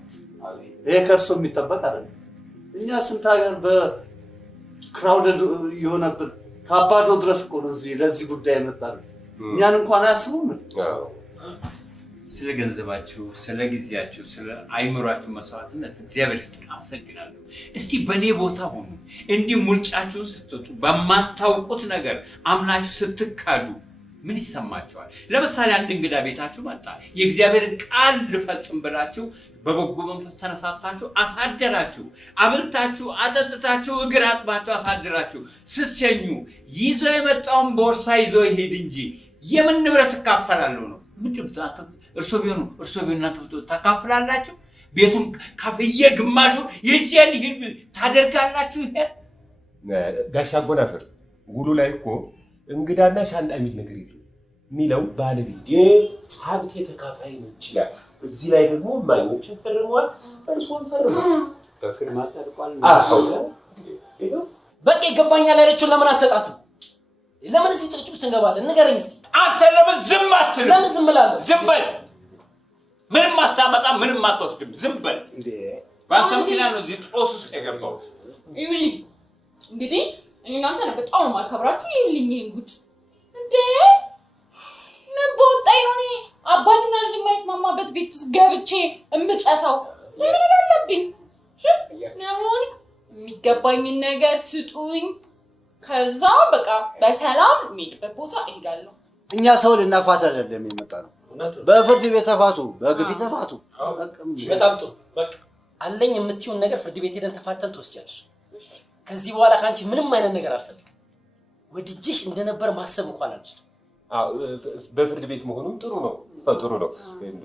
ይሄ ከእርሶ የሚጠበቅ አይደለም። እኛ ስንት ሀገር በክራውደድ የሆነብን ከአባዶ ድረስ እኮ ነው እዚህ ለዚህ ጉዳይ የመጣን። እኛን እንኳን አያስቡም። ስለ ገንዘባችሁ፣ ስለ ጊዜያችሁ፣ ስለ አይምሯችሁ መስዋዕትነት እግዚአብሔር ይስጥልኝ፣ አመሰግናለሁ። እስቲ በኔ ቦታ ሆኑ። እንዲህ ሙልጫችሁን ስትወጡ በማታውቁት ነገር አምናችሁ ስትካዱ ምን ይሰማችኋል? ለምሳሌ አንድ እንግዳ ቤታችሁ መጣ። የእግዚአብሔርን ቃል ልፈጽም ብላችሁ በበጎ መንፈስ ተነሳስታችሁ አሳደራችሁ። አብልታችሁ አጠጥታችሁ እግር አጥባችሁ አሳደራችሁ። ስትሸኙ ይዞ የመጣውን ቦርሳ ይዞ ይሄድ እንጂ የምን ንብረት እካፈላለሁ ነው? ምንድን ነው እርሶ ቢሆኑ እናንተ ተካፍላላችሁ? ቤቱን ከፍዬ ግማሹ ይዤን ይሄድ ታደርጋላችሁ? ይሄ ጋሻ ጎናፍር ውሉ ላይ እኮ እንግዳና ሻንጣ የሚል ነገር የለም። የሚለው ባለቤት የሀብቴ ተካፋይ ነው ይችላል። እዚህ ላይ ደግሞ ማኞችን ፈርመዋል፣ እርሶን ፈርመዋል። በፊርማ ጸድቋል። በቃ ይገባኛል ያለችውን ለምን አሰጣትም? ለምን ሲጭጭ ውስጥ እንገባለን? ንገረኝ እስቲ። አንተ ለምን ዝም አትልም? ለምን ዝም እላለሁ? ዝም በል። ምንም አታመጣ፣ ምንም አትወስድም። ዝም በል እንዴ! ባንተ ምክንያት ነው እዚህ ጦስ ውስጥ የገባሁት። ይኸውልኝ እንግዲህ እኔ እናንተ ነው በጣም ማከብራችሁ። ይኸውልኝ ይሄን ጉድ እንዴ! ምን በወጣኝ ነው እኔ አባትና ልጅ የማይስማማበት ቤት ውስጥ ገብቼ እምጨሳው? ለምን ያለብኝ? አሁን የሚገባኝን ነገር ስጡኝ። ከዛ በቃ በሰላም የሚሄድበት ቦታ እሄዳለሁ። እኛ ሰው ልናፋት አይደለም የመጣ ነው። በፍርድ ቤት ተፋቱ፣ በግፊ ተፋቱ። በጣም ጥሩ። በቃ አለኝ የምትይውን ነገር ፍርድ ቤት ሄደን ተፋተን ትወስጃለሽ። ከዚህ በኋላ ካንቺ ምንም አይነት ነገር አልፈልግም። ወድጄሽ እንደነበር ማሰብ እንኳን አልችልም። በፍርድ ቤት መሆኑም ጥሩ ነው።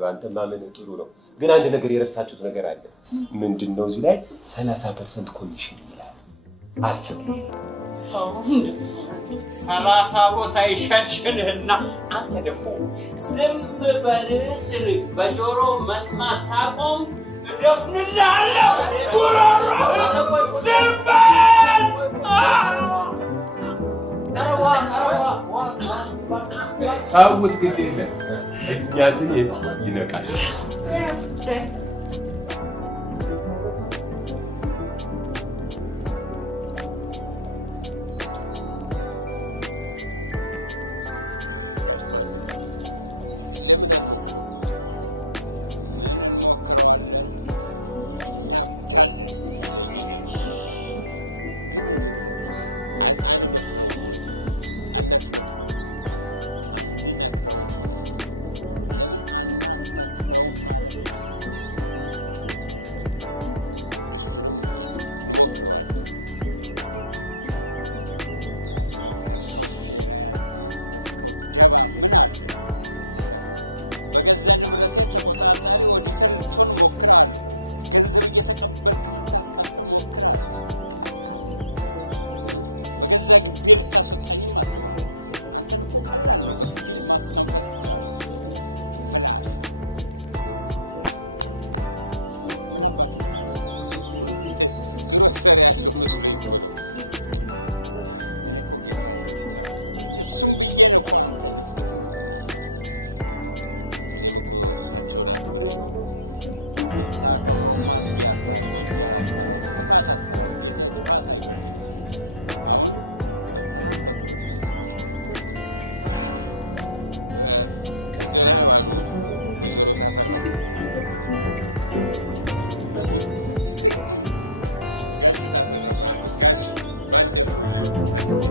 አንተ ማመን ጥሩ ነው። ግን አንድ ነገር የረሳችሁት ነገር አለ። ምንድነው? እዚህ ላይ 30% ኮሚሽን ይላል። አስቸው 30 ቦታ ይሸንሽንህና አንተ ደግሞ ዝም በል ስልህ በጆሮ መስማት ታቆም። እደፍንልሃለሁ። ዝም በል። አውት ግድ የለም እኛ ስንሄድ ይነቃል። ለምን አንሞክረው? ምን እንሞክረዋለን? እናብዳለን። ይለይልን። ግን አንመክረውም፣ አናስመክረውም። አንነክረውም። ለምን አናስነክረውም ማለት ነው? እሱንም እንሞክረዋለን። ሞከርከው ሴራ ያልጠነሰስከው ደባ ምን አለ? በገዛ ንብረቴ ተቆጣጣሪ ኦዲተር ልትሆን ሞክረሃል እኮ። ገንዘብ እየተቀበልክም ልታስቀጥል ሞክረሃል። በገዛ ግቤ ልታስወጣኝም አስበሃል። አንተን እኮ ቀላል ነው በስፒል ማስተንፈስ ይቻላል። ምላስ ምን አባክ ይታያል? ግሮሰሪ ያለው መስሎኝ እኮ ነው። እኔ እኮ ጌታዬ እሱም ብዬ ነው እኮ አንተ ንፍጥ። እኔም እኮ እሳቸውን አክብሬ ነው። ብታከብረውማ እንዲህ አታርግ፣ ወንጀል አትሰራም፣ ጥፋት አትሰራም። ጌታዬ ጥፋት አይፈልግም። አሁን በሰላም በክብር ደህና ዋሉ ወይዘሮ ታፈራው። ጋሽ ታፈራው ማለት ነው። ጋሽ ማን ደፍሮ ልልፈልግ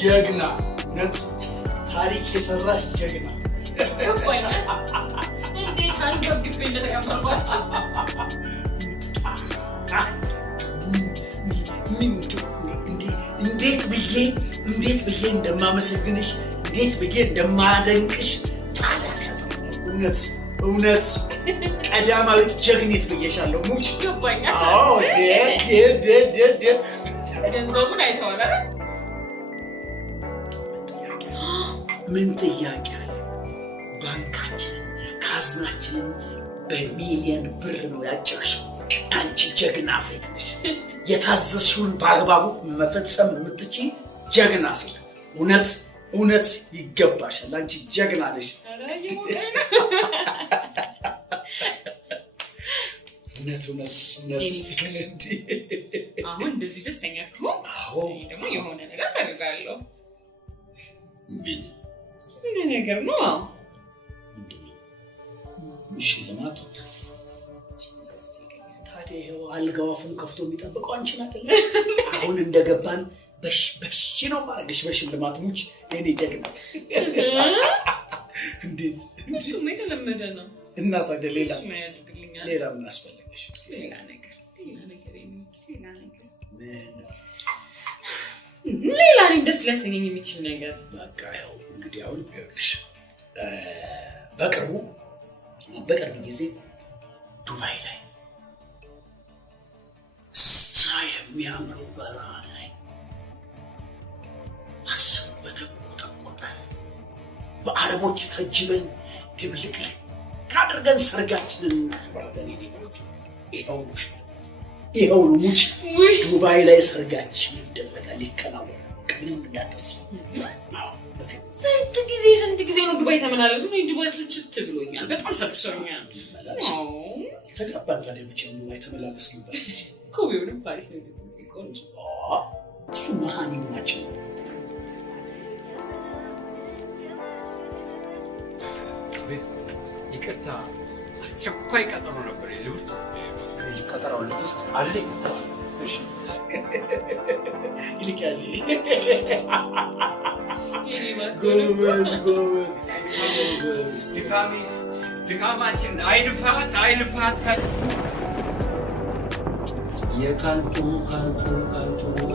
ጀግና ነት ታሪክ የሰራሽ ጀግና እንዴት አንገብግቤ እንደተቀበልኳቸው እንዴት ብዬ እንደማመሰግንሽ፣ እንዴት ብዬ እንደማደንቅሽ እውነት ቀዳማዊት ጀግኒት ብዬሻለሁ። ሙጭ ገባኛል። ገንዘቡን አይተዋል አይደል? ምን ጥያቄ አለ? ባንካችን ካዝናችንን በሚሊዮን ብር ነው ያጨቅሽው። አንቺ ጀግና ሴት ነሽ። የታዘዝሽውን በአግባቡ መፈጸም የምትችይ ጀግና ሴት። እውነት ይገባሻል። አንቺ ጀግና ነሽ። አሁን እንደዚህ ደስተኛ ከሆንክ ደግሞ የሆነ ነገር ፈልጋለሁ። ምን ነገር ነው? ሽልማት ታዲያ ይኸው አልጋው አፉን ከፍቶ የሚጠብቀው አንቺን አይደለ? አሁን እንደገባን በሽ ነው ማድረግሽ በሽልማት ሙች የኔ ጀግና። እሱ የተለመደ ነው። እና ታዲያ ሌላ ምን አስፈለገሽ? ሌላ ነገር ደስ ሊያሰኘኝ የሚችል ነገር በቃ ያው እንግዲህ አሁን ይኸውልሽ በቅርብ ጊዜ ዱባይ ላይ የሚያምሩ በረሃ ላይ አስቡ በተቆጠቆጠ በከተሞች ታጅበን ድብልቅልቅ ካደርገን ሰርጋችንን እናከብራለን። የኔዎች ይኸው ሙጭ ዱባይ ላይ ሰርጋችን ይደረጋል። ይከናወናል። ምንም እንዳታስብ። ስንት ጊዜ ነው ዱባይ ተመላለሱ? ነው ዱባይ ስልችት ብሎኛል። በጣም ሰጥቶኛል። ተጋባን ታዲያ ብቻ ዱባይ ተመላለስንበት እንጂ ኮቢውን ፓሪስ ነው ቆንጆ እሱ መሃኒ ናቸው። ይቅርታ አስቸኳይ ቀጠሮ ነበር ይሉት ቀጠሮው ለተስተ አለኝ። እሺ ይልካሽ ጎበዝ ድካማችን አይልፋት የካንቱ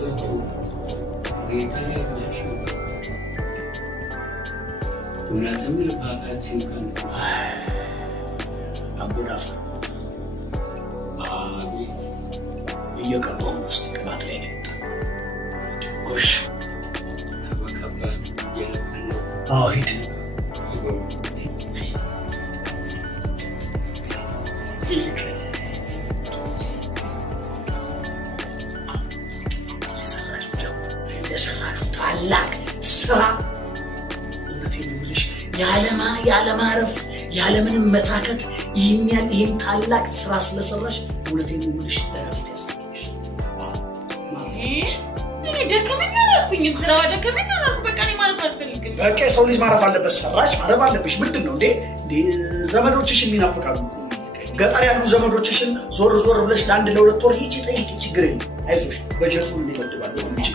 እጁ ጌታ ይመሽ እውነትም ልፋታችን ከንቱ አንጎላፍ አቤት እየቀባው ውስጥ ቅባት ላይ ነው። ጎሽ ከባድ የለቀለ ሂድ ታላቅ ስራ እውነቴን ነው የምልሽ፣ ያለማረፍ ያለምንም መታከት ይህን ታላቅ ስራ ስለሰራሽ እውነቴን ነው የምልሽ እረፍት ያስፈልግሽ። እኔ ደከመኝ አላልኩኝም። ስራ ደከመኝ አላልኩ። በቃ እኔ ማረፍ አልፈልግም። በቃ ሰው ልጅ ማረፍ አለበት። ሰራሽ ማረፍ አለብሽ። ምንድን ነው እንዴ ዘመዶችሽን ይናፍቃሉ። ገጠር ያሉ ዘመዶችሽን ዞር ብለሽ ለአንድ ለሁለት ወር ሂጂ ጠይቂ። ችግር የለም አይዞሽ። በጀቱ ምን ይወድላል እንጂ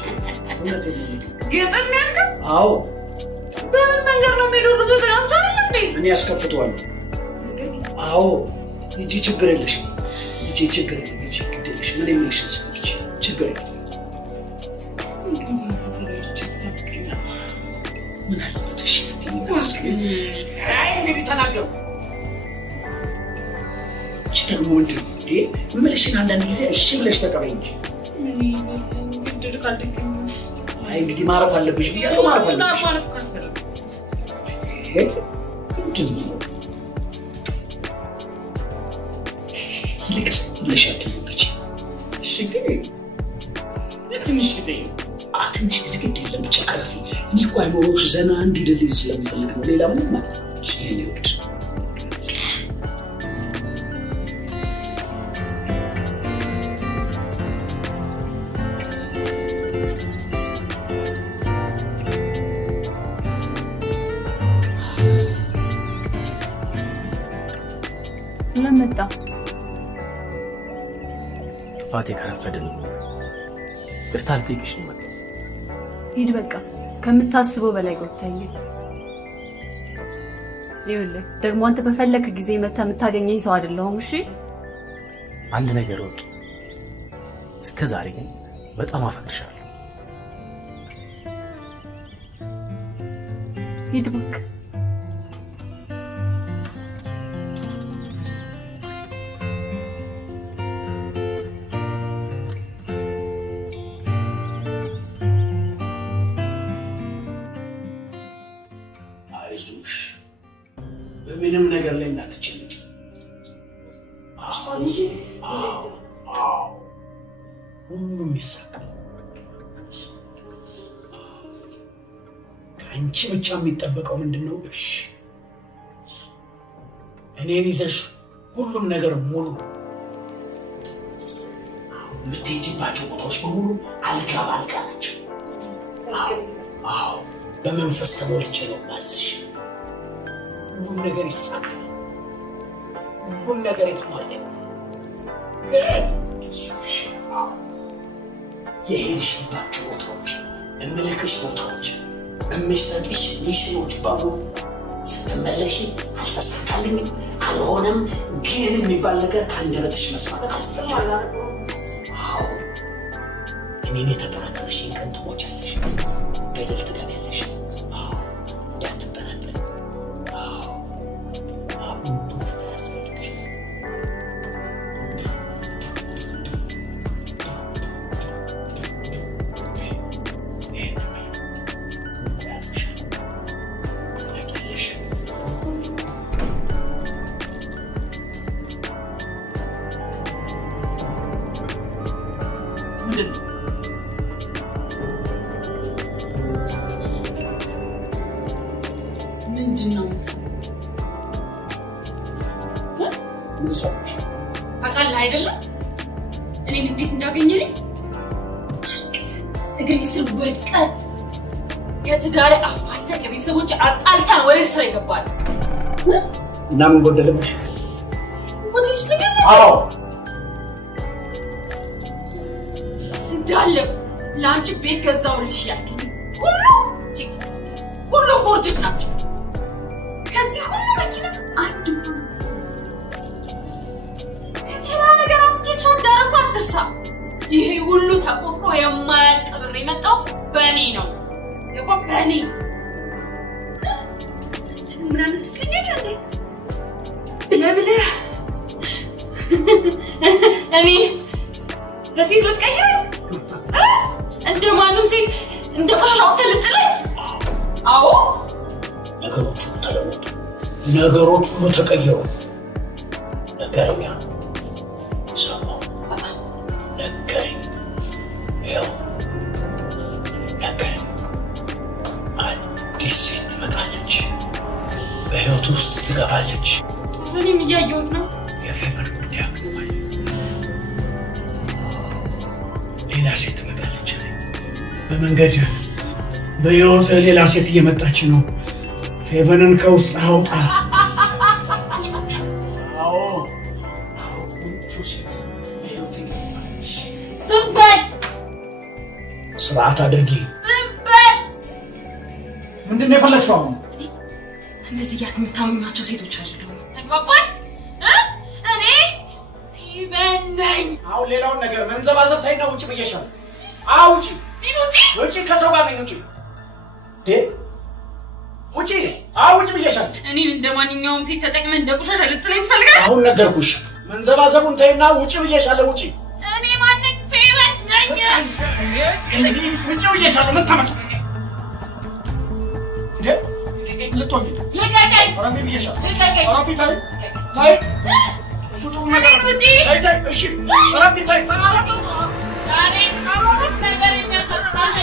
ገጠር ነው ያልከው? አዎ። በምን መንገድ ነው የሚሄደው? ተዘራምታ እንዴ? እኔ ያስከፍተዋለሁ። አዎ እንጂ ችግር የለሽ እንጂ ችግር የለሽ። ግዴለሽ ምን የሚልሽ ሰዎች ችግር የለም። ምን አለበትሽ? እንግዲህ ተናገሩ። ችግር ምንድን ነው እንዴ? ምልሽን አንዳንድ ጊዜ እሺ ብለሽ ተቀበይ እንጂ እንግዲህ ማረፍ አለብሽ ብያለሁ። ማረፍ አለብሽ። ይልቅስ ብለሽ አትሞክቺ። እሺ ግን ትንሽ ጊዜ ትንሽ ጊዜ ግድ የለም ብቻ ከረፊ። እኔ እኮ አይኖሮሽ ዘና እንዲደልል ስለምፈልግ ነው። ሌላ ምንም ማለት ነው። ለመጣ ጥፋቴ ከረፈደ ነው። ይቅርታ ልጠይቅሽ ነው። ሂድ በቃ። ከምታስበው በላይ ጎብታኛል። ይኸውልህ ደግሞ አንተ በፈለክ ጊዜ መተህ የምታገኘኝ ሰው አይደለሁም። እሺ አንድ ነገር ወቅ እስከ ዛሬ ግን በጣም አፈቅርሻለሁ። ሂድ በቃ። በምንም ነገር ላይ እንዳትጨነቂ። ሁሉም ይሳካል። ከአንቺ ብቻ የሚጠበቀው ምንድን ነው? እሺ እኔን ይዘሽ ሁሉም ነገር ሙሉ የምትሄጂባቸው ቦታዎች በሙሉ አልጋ በአልጋ ናቸው። በመንፈስ ተሞልቼ ነው ማዝሽ። ሁሉም ነገር ይሳካል። ሁሉም ነገር የተሟላ የሄድሽባቸው ቦታዎች፣ እምልክሽ ቦታዎች፣ እምሰጥሽ ሚሽኖች በሙሉ ስትመለሽ አልተሳካልኝም፣ አልሆነም፣ ግን የሚባል ነገር ከአንደበትሽ መስማት አልፈልግም። እኔን የተጠራጠርሽን ቀን ትሞቻለሽ፣ ገደል ትገቢያለሽ። ምንድን ነው? ምንድን ነው ምን ሰማሽ? ታውቃለህ አይደለም እኔን እንዴት እንዳገኘኝ? እግሬ ስር ወድቀህ ከትዳሬ አፋተህ ከቤተሰቦች አጣልተን ወደ ስራ ይገባል። እና ምን ጎደለብሽ? ወዲሽ ልገኝ? አዎ እንዳለ ለአንቺ ቤት ገዛሁልሽ ያልከኝ ሁሉ ቦርጅክ ናቸው። ከዚህ ሁሉ መኪና አንድ ከተራ ነገር አንስቼ ሳንዳረም አትርሳ። ይሄ ሁሉ ተቆጥሮ የማያልቅ ብር የመጣው በእኔ ነው። ገባ? በእኔ ምን ስለኛ እንዴ ብለህ እኔ ለሴት ልትቀይር እንደ ማንም ሴት እንደ ቆሻሻው ተልጥለኝ? አዎ ነገሮች ሁሉ ተለወጡ፣ ነገሮች ሁሉ ተቀየሩ። ነገርኛ ሰማሁ ነገረኝ አዲስ ሴት ትመጣለች፣ በሕይወት ውስጥ ትገባለች። እኔም እያየሁት ነው። ሌላ ሴት ትመጣለች በመንገድ በሕይወት ሌላ ሴት እየመጣች ነው። ፌቨንን ከውስጥ አውቃ ዝም በል! ስርዓት አድርጊ። ዝም በል! ምንድን ነው የፈለግሽው? አሁን እንደዚህ ጋር የምታምኟቸው ሴቶች አይደሉም። ተግባባን? እኔ ፌቨን ነኝ። አሁን ሌላውን ነገር መንዘባዘብ ታይና ውጭ ብዬሻለሁ። ውጭ ውጭ፣ ከሰው ጋር ነኝ። ውጭ ውጭ ውጭ ብዬሻለሁ። እኔን እንደ ማንኛውም ሴት ተጠቅመህ እንደ ቆሻሻ ልትለኝ ትፈልጋለህ? አሁን ነገርኩሽ። መንዘባዘቡን ታይና ውጭ ብዬሻለሁ። ውጭ እኔ ማንኝ ፌቨን ነኝ። ውጭ ብዬሻለሁ። ልታመጣ ልትወንድ ልቀቀኝ! ረፊ ብዬሻለሁ። ልቀቀኝ! ረፊ ታይ ታይ ውጪ! እሺ ረፊ ታይ ነገር የሚያሳስባል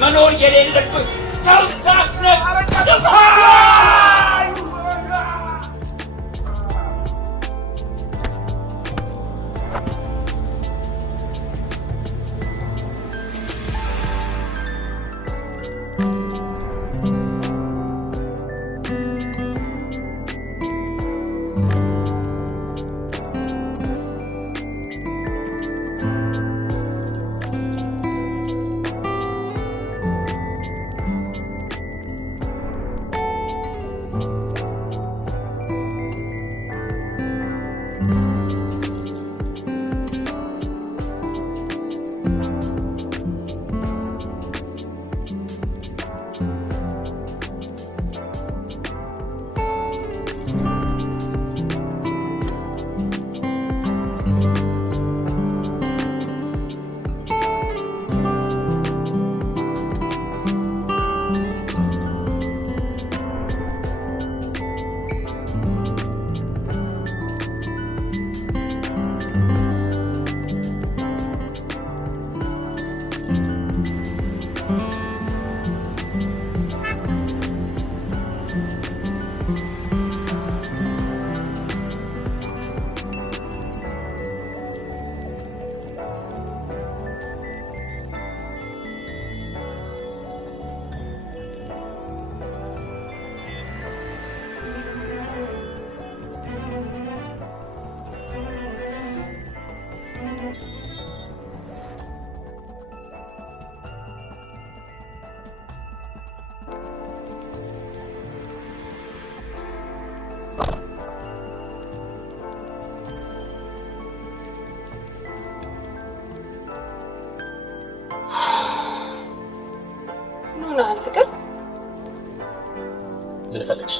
መኖር የሌለብህ ሰው ሳትነቅ ሆነሃል ፍቅር? ምን ፈልግሽ?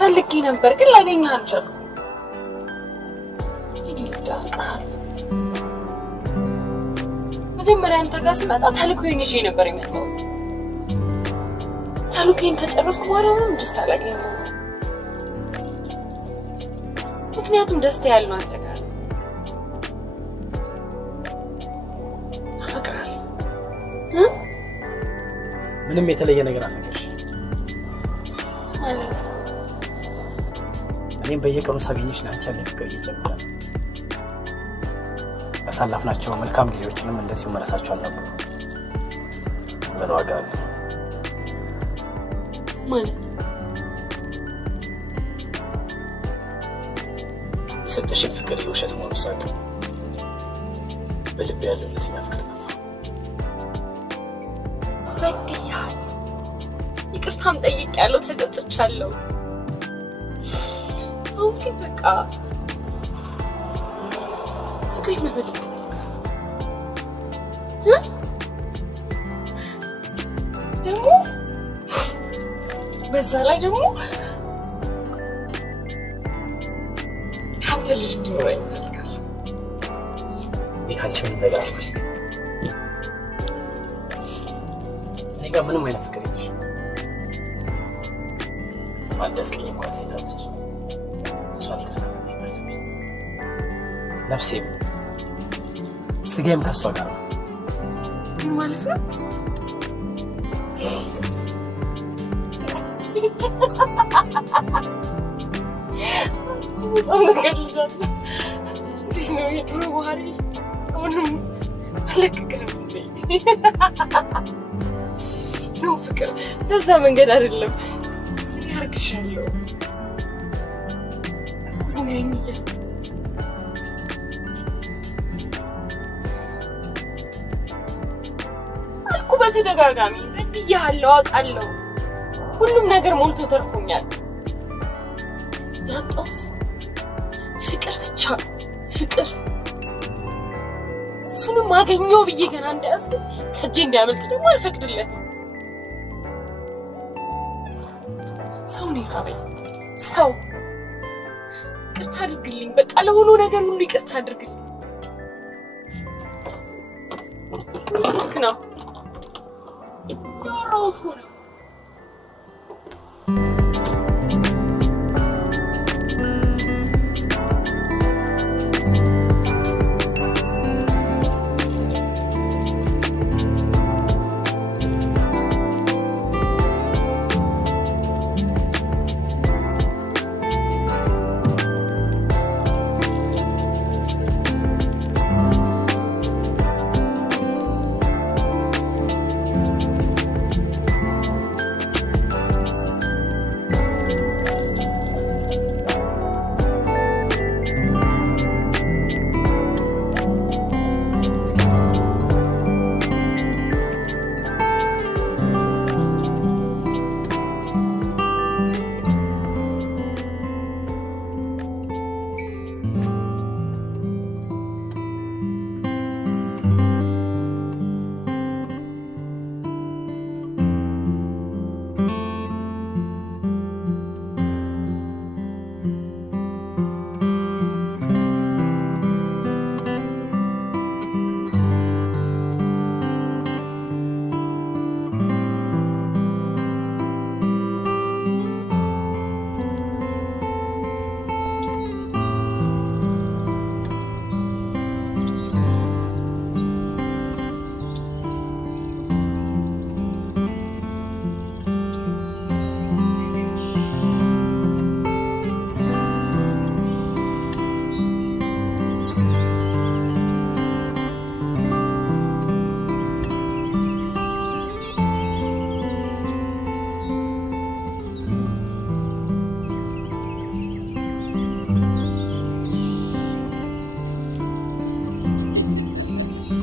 ፈልጌ ነበር ግን ላገኝህ አልቻልኩም። እኔ ዳቃል መጀመሪያ አንተ ጋር ስመጣ ተልእኮዬን ይዤ ነበር የመጣሁት። ተልእኮዬን ከጨረስኩ በኋላ ምንም ደስታ አላገኘሁም። ምክንያቱም ደስታ ያለው አንተ ጋር ነው። አፈቅራለሁ። ምንም የተለየ ነገር አልነገርሽ ማለት? እኔም በየቀኑ ሳገኘሽ ለአንቺ ያለኝ ፍቅር እየጨመረ ያሳለፍናቸው መልካም ጊዜዎችንም እንደዚሁ መረሳቸው አልነበሩ። ምን ዋጋ አለ ማለት? የሰጠሽን ፍቅር የውሸት መሆኑ ሳቅ በልቤ ያለው እውነተኛ ፍቅር ጠፋ። በድያለሁ፣ ይቅርታም ጠይቄያለሁ፣ ተጸጽቻለሁ። አሁን ግን በቃ ፍቅሬ መመለስ ደግሞ በዛ ላይ ደግሞ ከአንተ ልጅ እንዲኖረኝ እፈልጋለሁ። እኔ ከአንቺ ምንም ነገር አልፈልግም። እኔ ጋር ምንም አይነት ፍቅር የለሽም። አንድ ያስቀየምኳት ሴት አለች። እሷን ይቅርታ መጠየቅ አለብኝ። ነፍሴም ስጋዬም ከእሷ ጋር ነው። ምን ማለት ነው? በጣም ትቀልጃለህ። እንዴት ነው የድሮ ባህሪ አሁንም አለቅቅም ነው? ፍቅር በዛ መንገድ አይደለም። እኔ አርግሻለሁ። እርጉዝ ነኝ እያልኩ አልኩ በተደጋጋሚ። በድያለሁ፣ አውቃለሁ። ሁሉም ነገር ሞልቶ ተርፎኛል። ያጣሁት ፍቅር ብቻ ፍቅር። እሱንም አገኘው ብዬ ገና እንዳያስበት ከእጄ እንዲያመልጥ ደግሞ አልፈቅድለትም። ሰው ነው የራበኝ፣ ሰው። ይቅርታ አድርግልኝ፣ በቃ ለሆኖ ነገር ሁሉ ይቅርታ አድርግልኝ። ልክ ነው ያወራሁት ነው።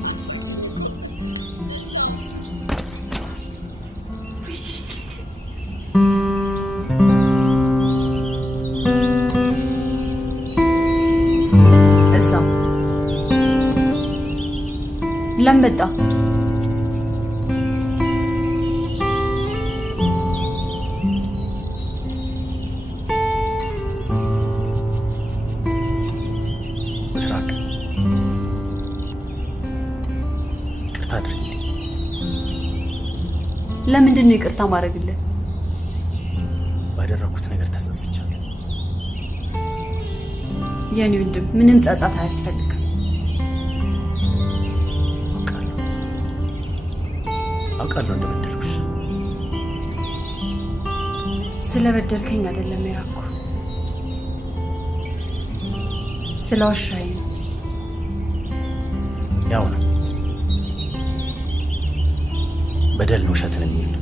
አሳቅሽኝ እኮ እዛው እዛው ለምን መጣ? ለምንድን ነው ይቅርታ ማድረግልህ? ባደረኩት ነገር ተጸጽቻለሁ። የኔ ወንድም ምንም ጸጸት አያስፈልግም። አውቃለሁ እንደበደልኩሽ። ስለበደልከኝ አይደለም የራኩ፣ ስለዋሻኝ። ያው ነው በደል ነው ውሸትን የሚል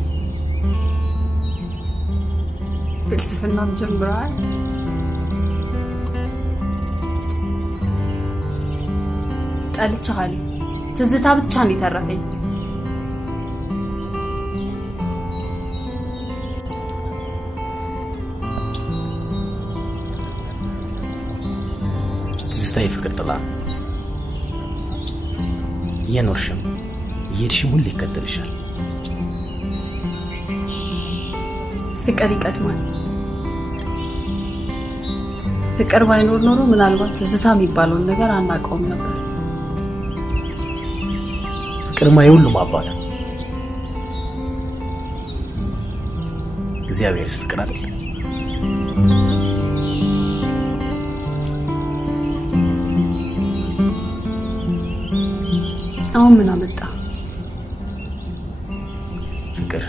ፍልስፍናም ጀምረሃል። ጠልቼሃለሁ። ትዝታ ብቻ ነው የተረፈኝ። ትዝታ የፍቅር ጥላ ነው። እየኖርሽም እየሄድሽም ሁሌ ይከተልሻል። ፍቅር ይቀድማል። ፍቅር ባይኖር ኖሮ ምናልባት ትዝታ የሚባለውን ነገር አናውቀውም ነበር። ፍቅርማ የሁሉም አባት ነው። እግዚአብሔርስ ፍቅር አይደል? አሁን ምን አመጣ? ፍቅር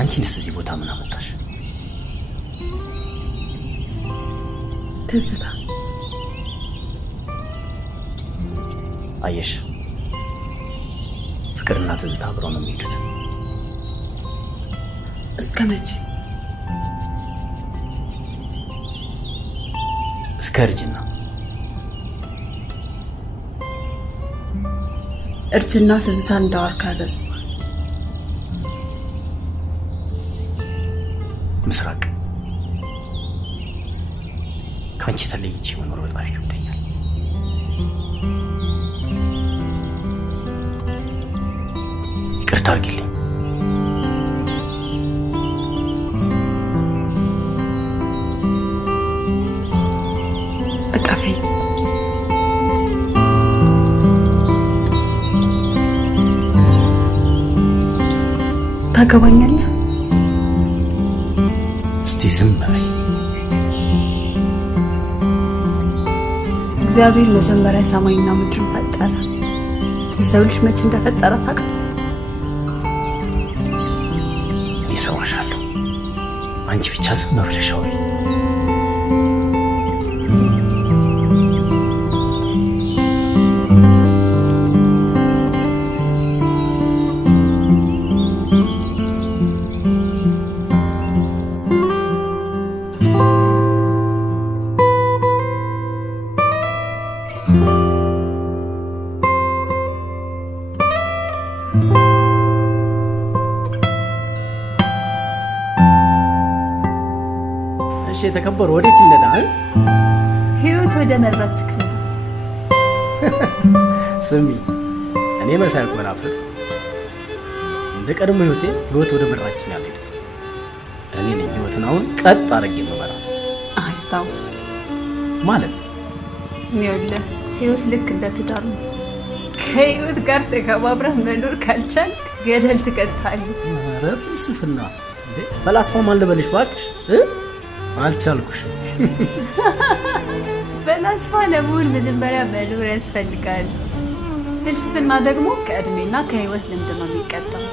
አንቺንስ እዚህ ቦታ ምን አመጣሽ? ትዝታ። አየሽ፣ ፍቅርና ትዝታ አብረው ነው የሚሄዱት። እስከ መቼ? እስከ እርጅና። እርጅና ትዝታ እንዳዋርካ ያገዝፋል። ምስራቅ፣ ከአንቺ ተለይቼ መኖር በጣም ይከብደኛል። ይቅርታ አድርጊልኝ። እቀፈኝ። ታገባኛለህ? እስቲ ዝም በይ። እግዚአብሔር መጀመሪያ ሰማይና ምድርን ፈጠረ። የሰው ልጅ መቼ እንደፈጠረ ታውቃለህ? እኔ እሰማሻለሁ። አንቺ ብቻ ዝም ብለሽ አውሪ። እሺ የተከበሩ ወዴት ይነዳል? ህይወት ወደ መራች ክለብ። ስሚ፣ እኔ መሳይ ጎናፍር እንደ ቀድሞ ህይወት ወደ መራችኝ አልሄድም። እኔ ነኝ ህይወትን አሁን ቀጥ አድርጌ የምመራት። አይታው ማለት ይኸውልህ፣ ህይወት ልክ እንደ ትዳር ነው። ከህይወት ጋር ተከባብረህ መኖር ካልቻልክ ገደል ትቀጣለች። ኧረ ፍልስፍና እንዴ! ፈላስፋ ማን ልበልሽ እባክሽ? አልቻልኩሽም። ፈላስፋ ለመሆን መጀመሪያ መኖር ያስፈልጋል። ፍልስፍና ደግሞ ከእድሜና ከህይወት ልምድ ነው የሚቀጣው።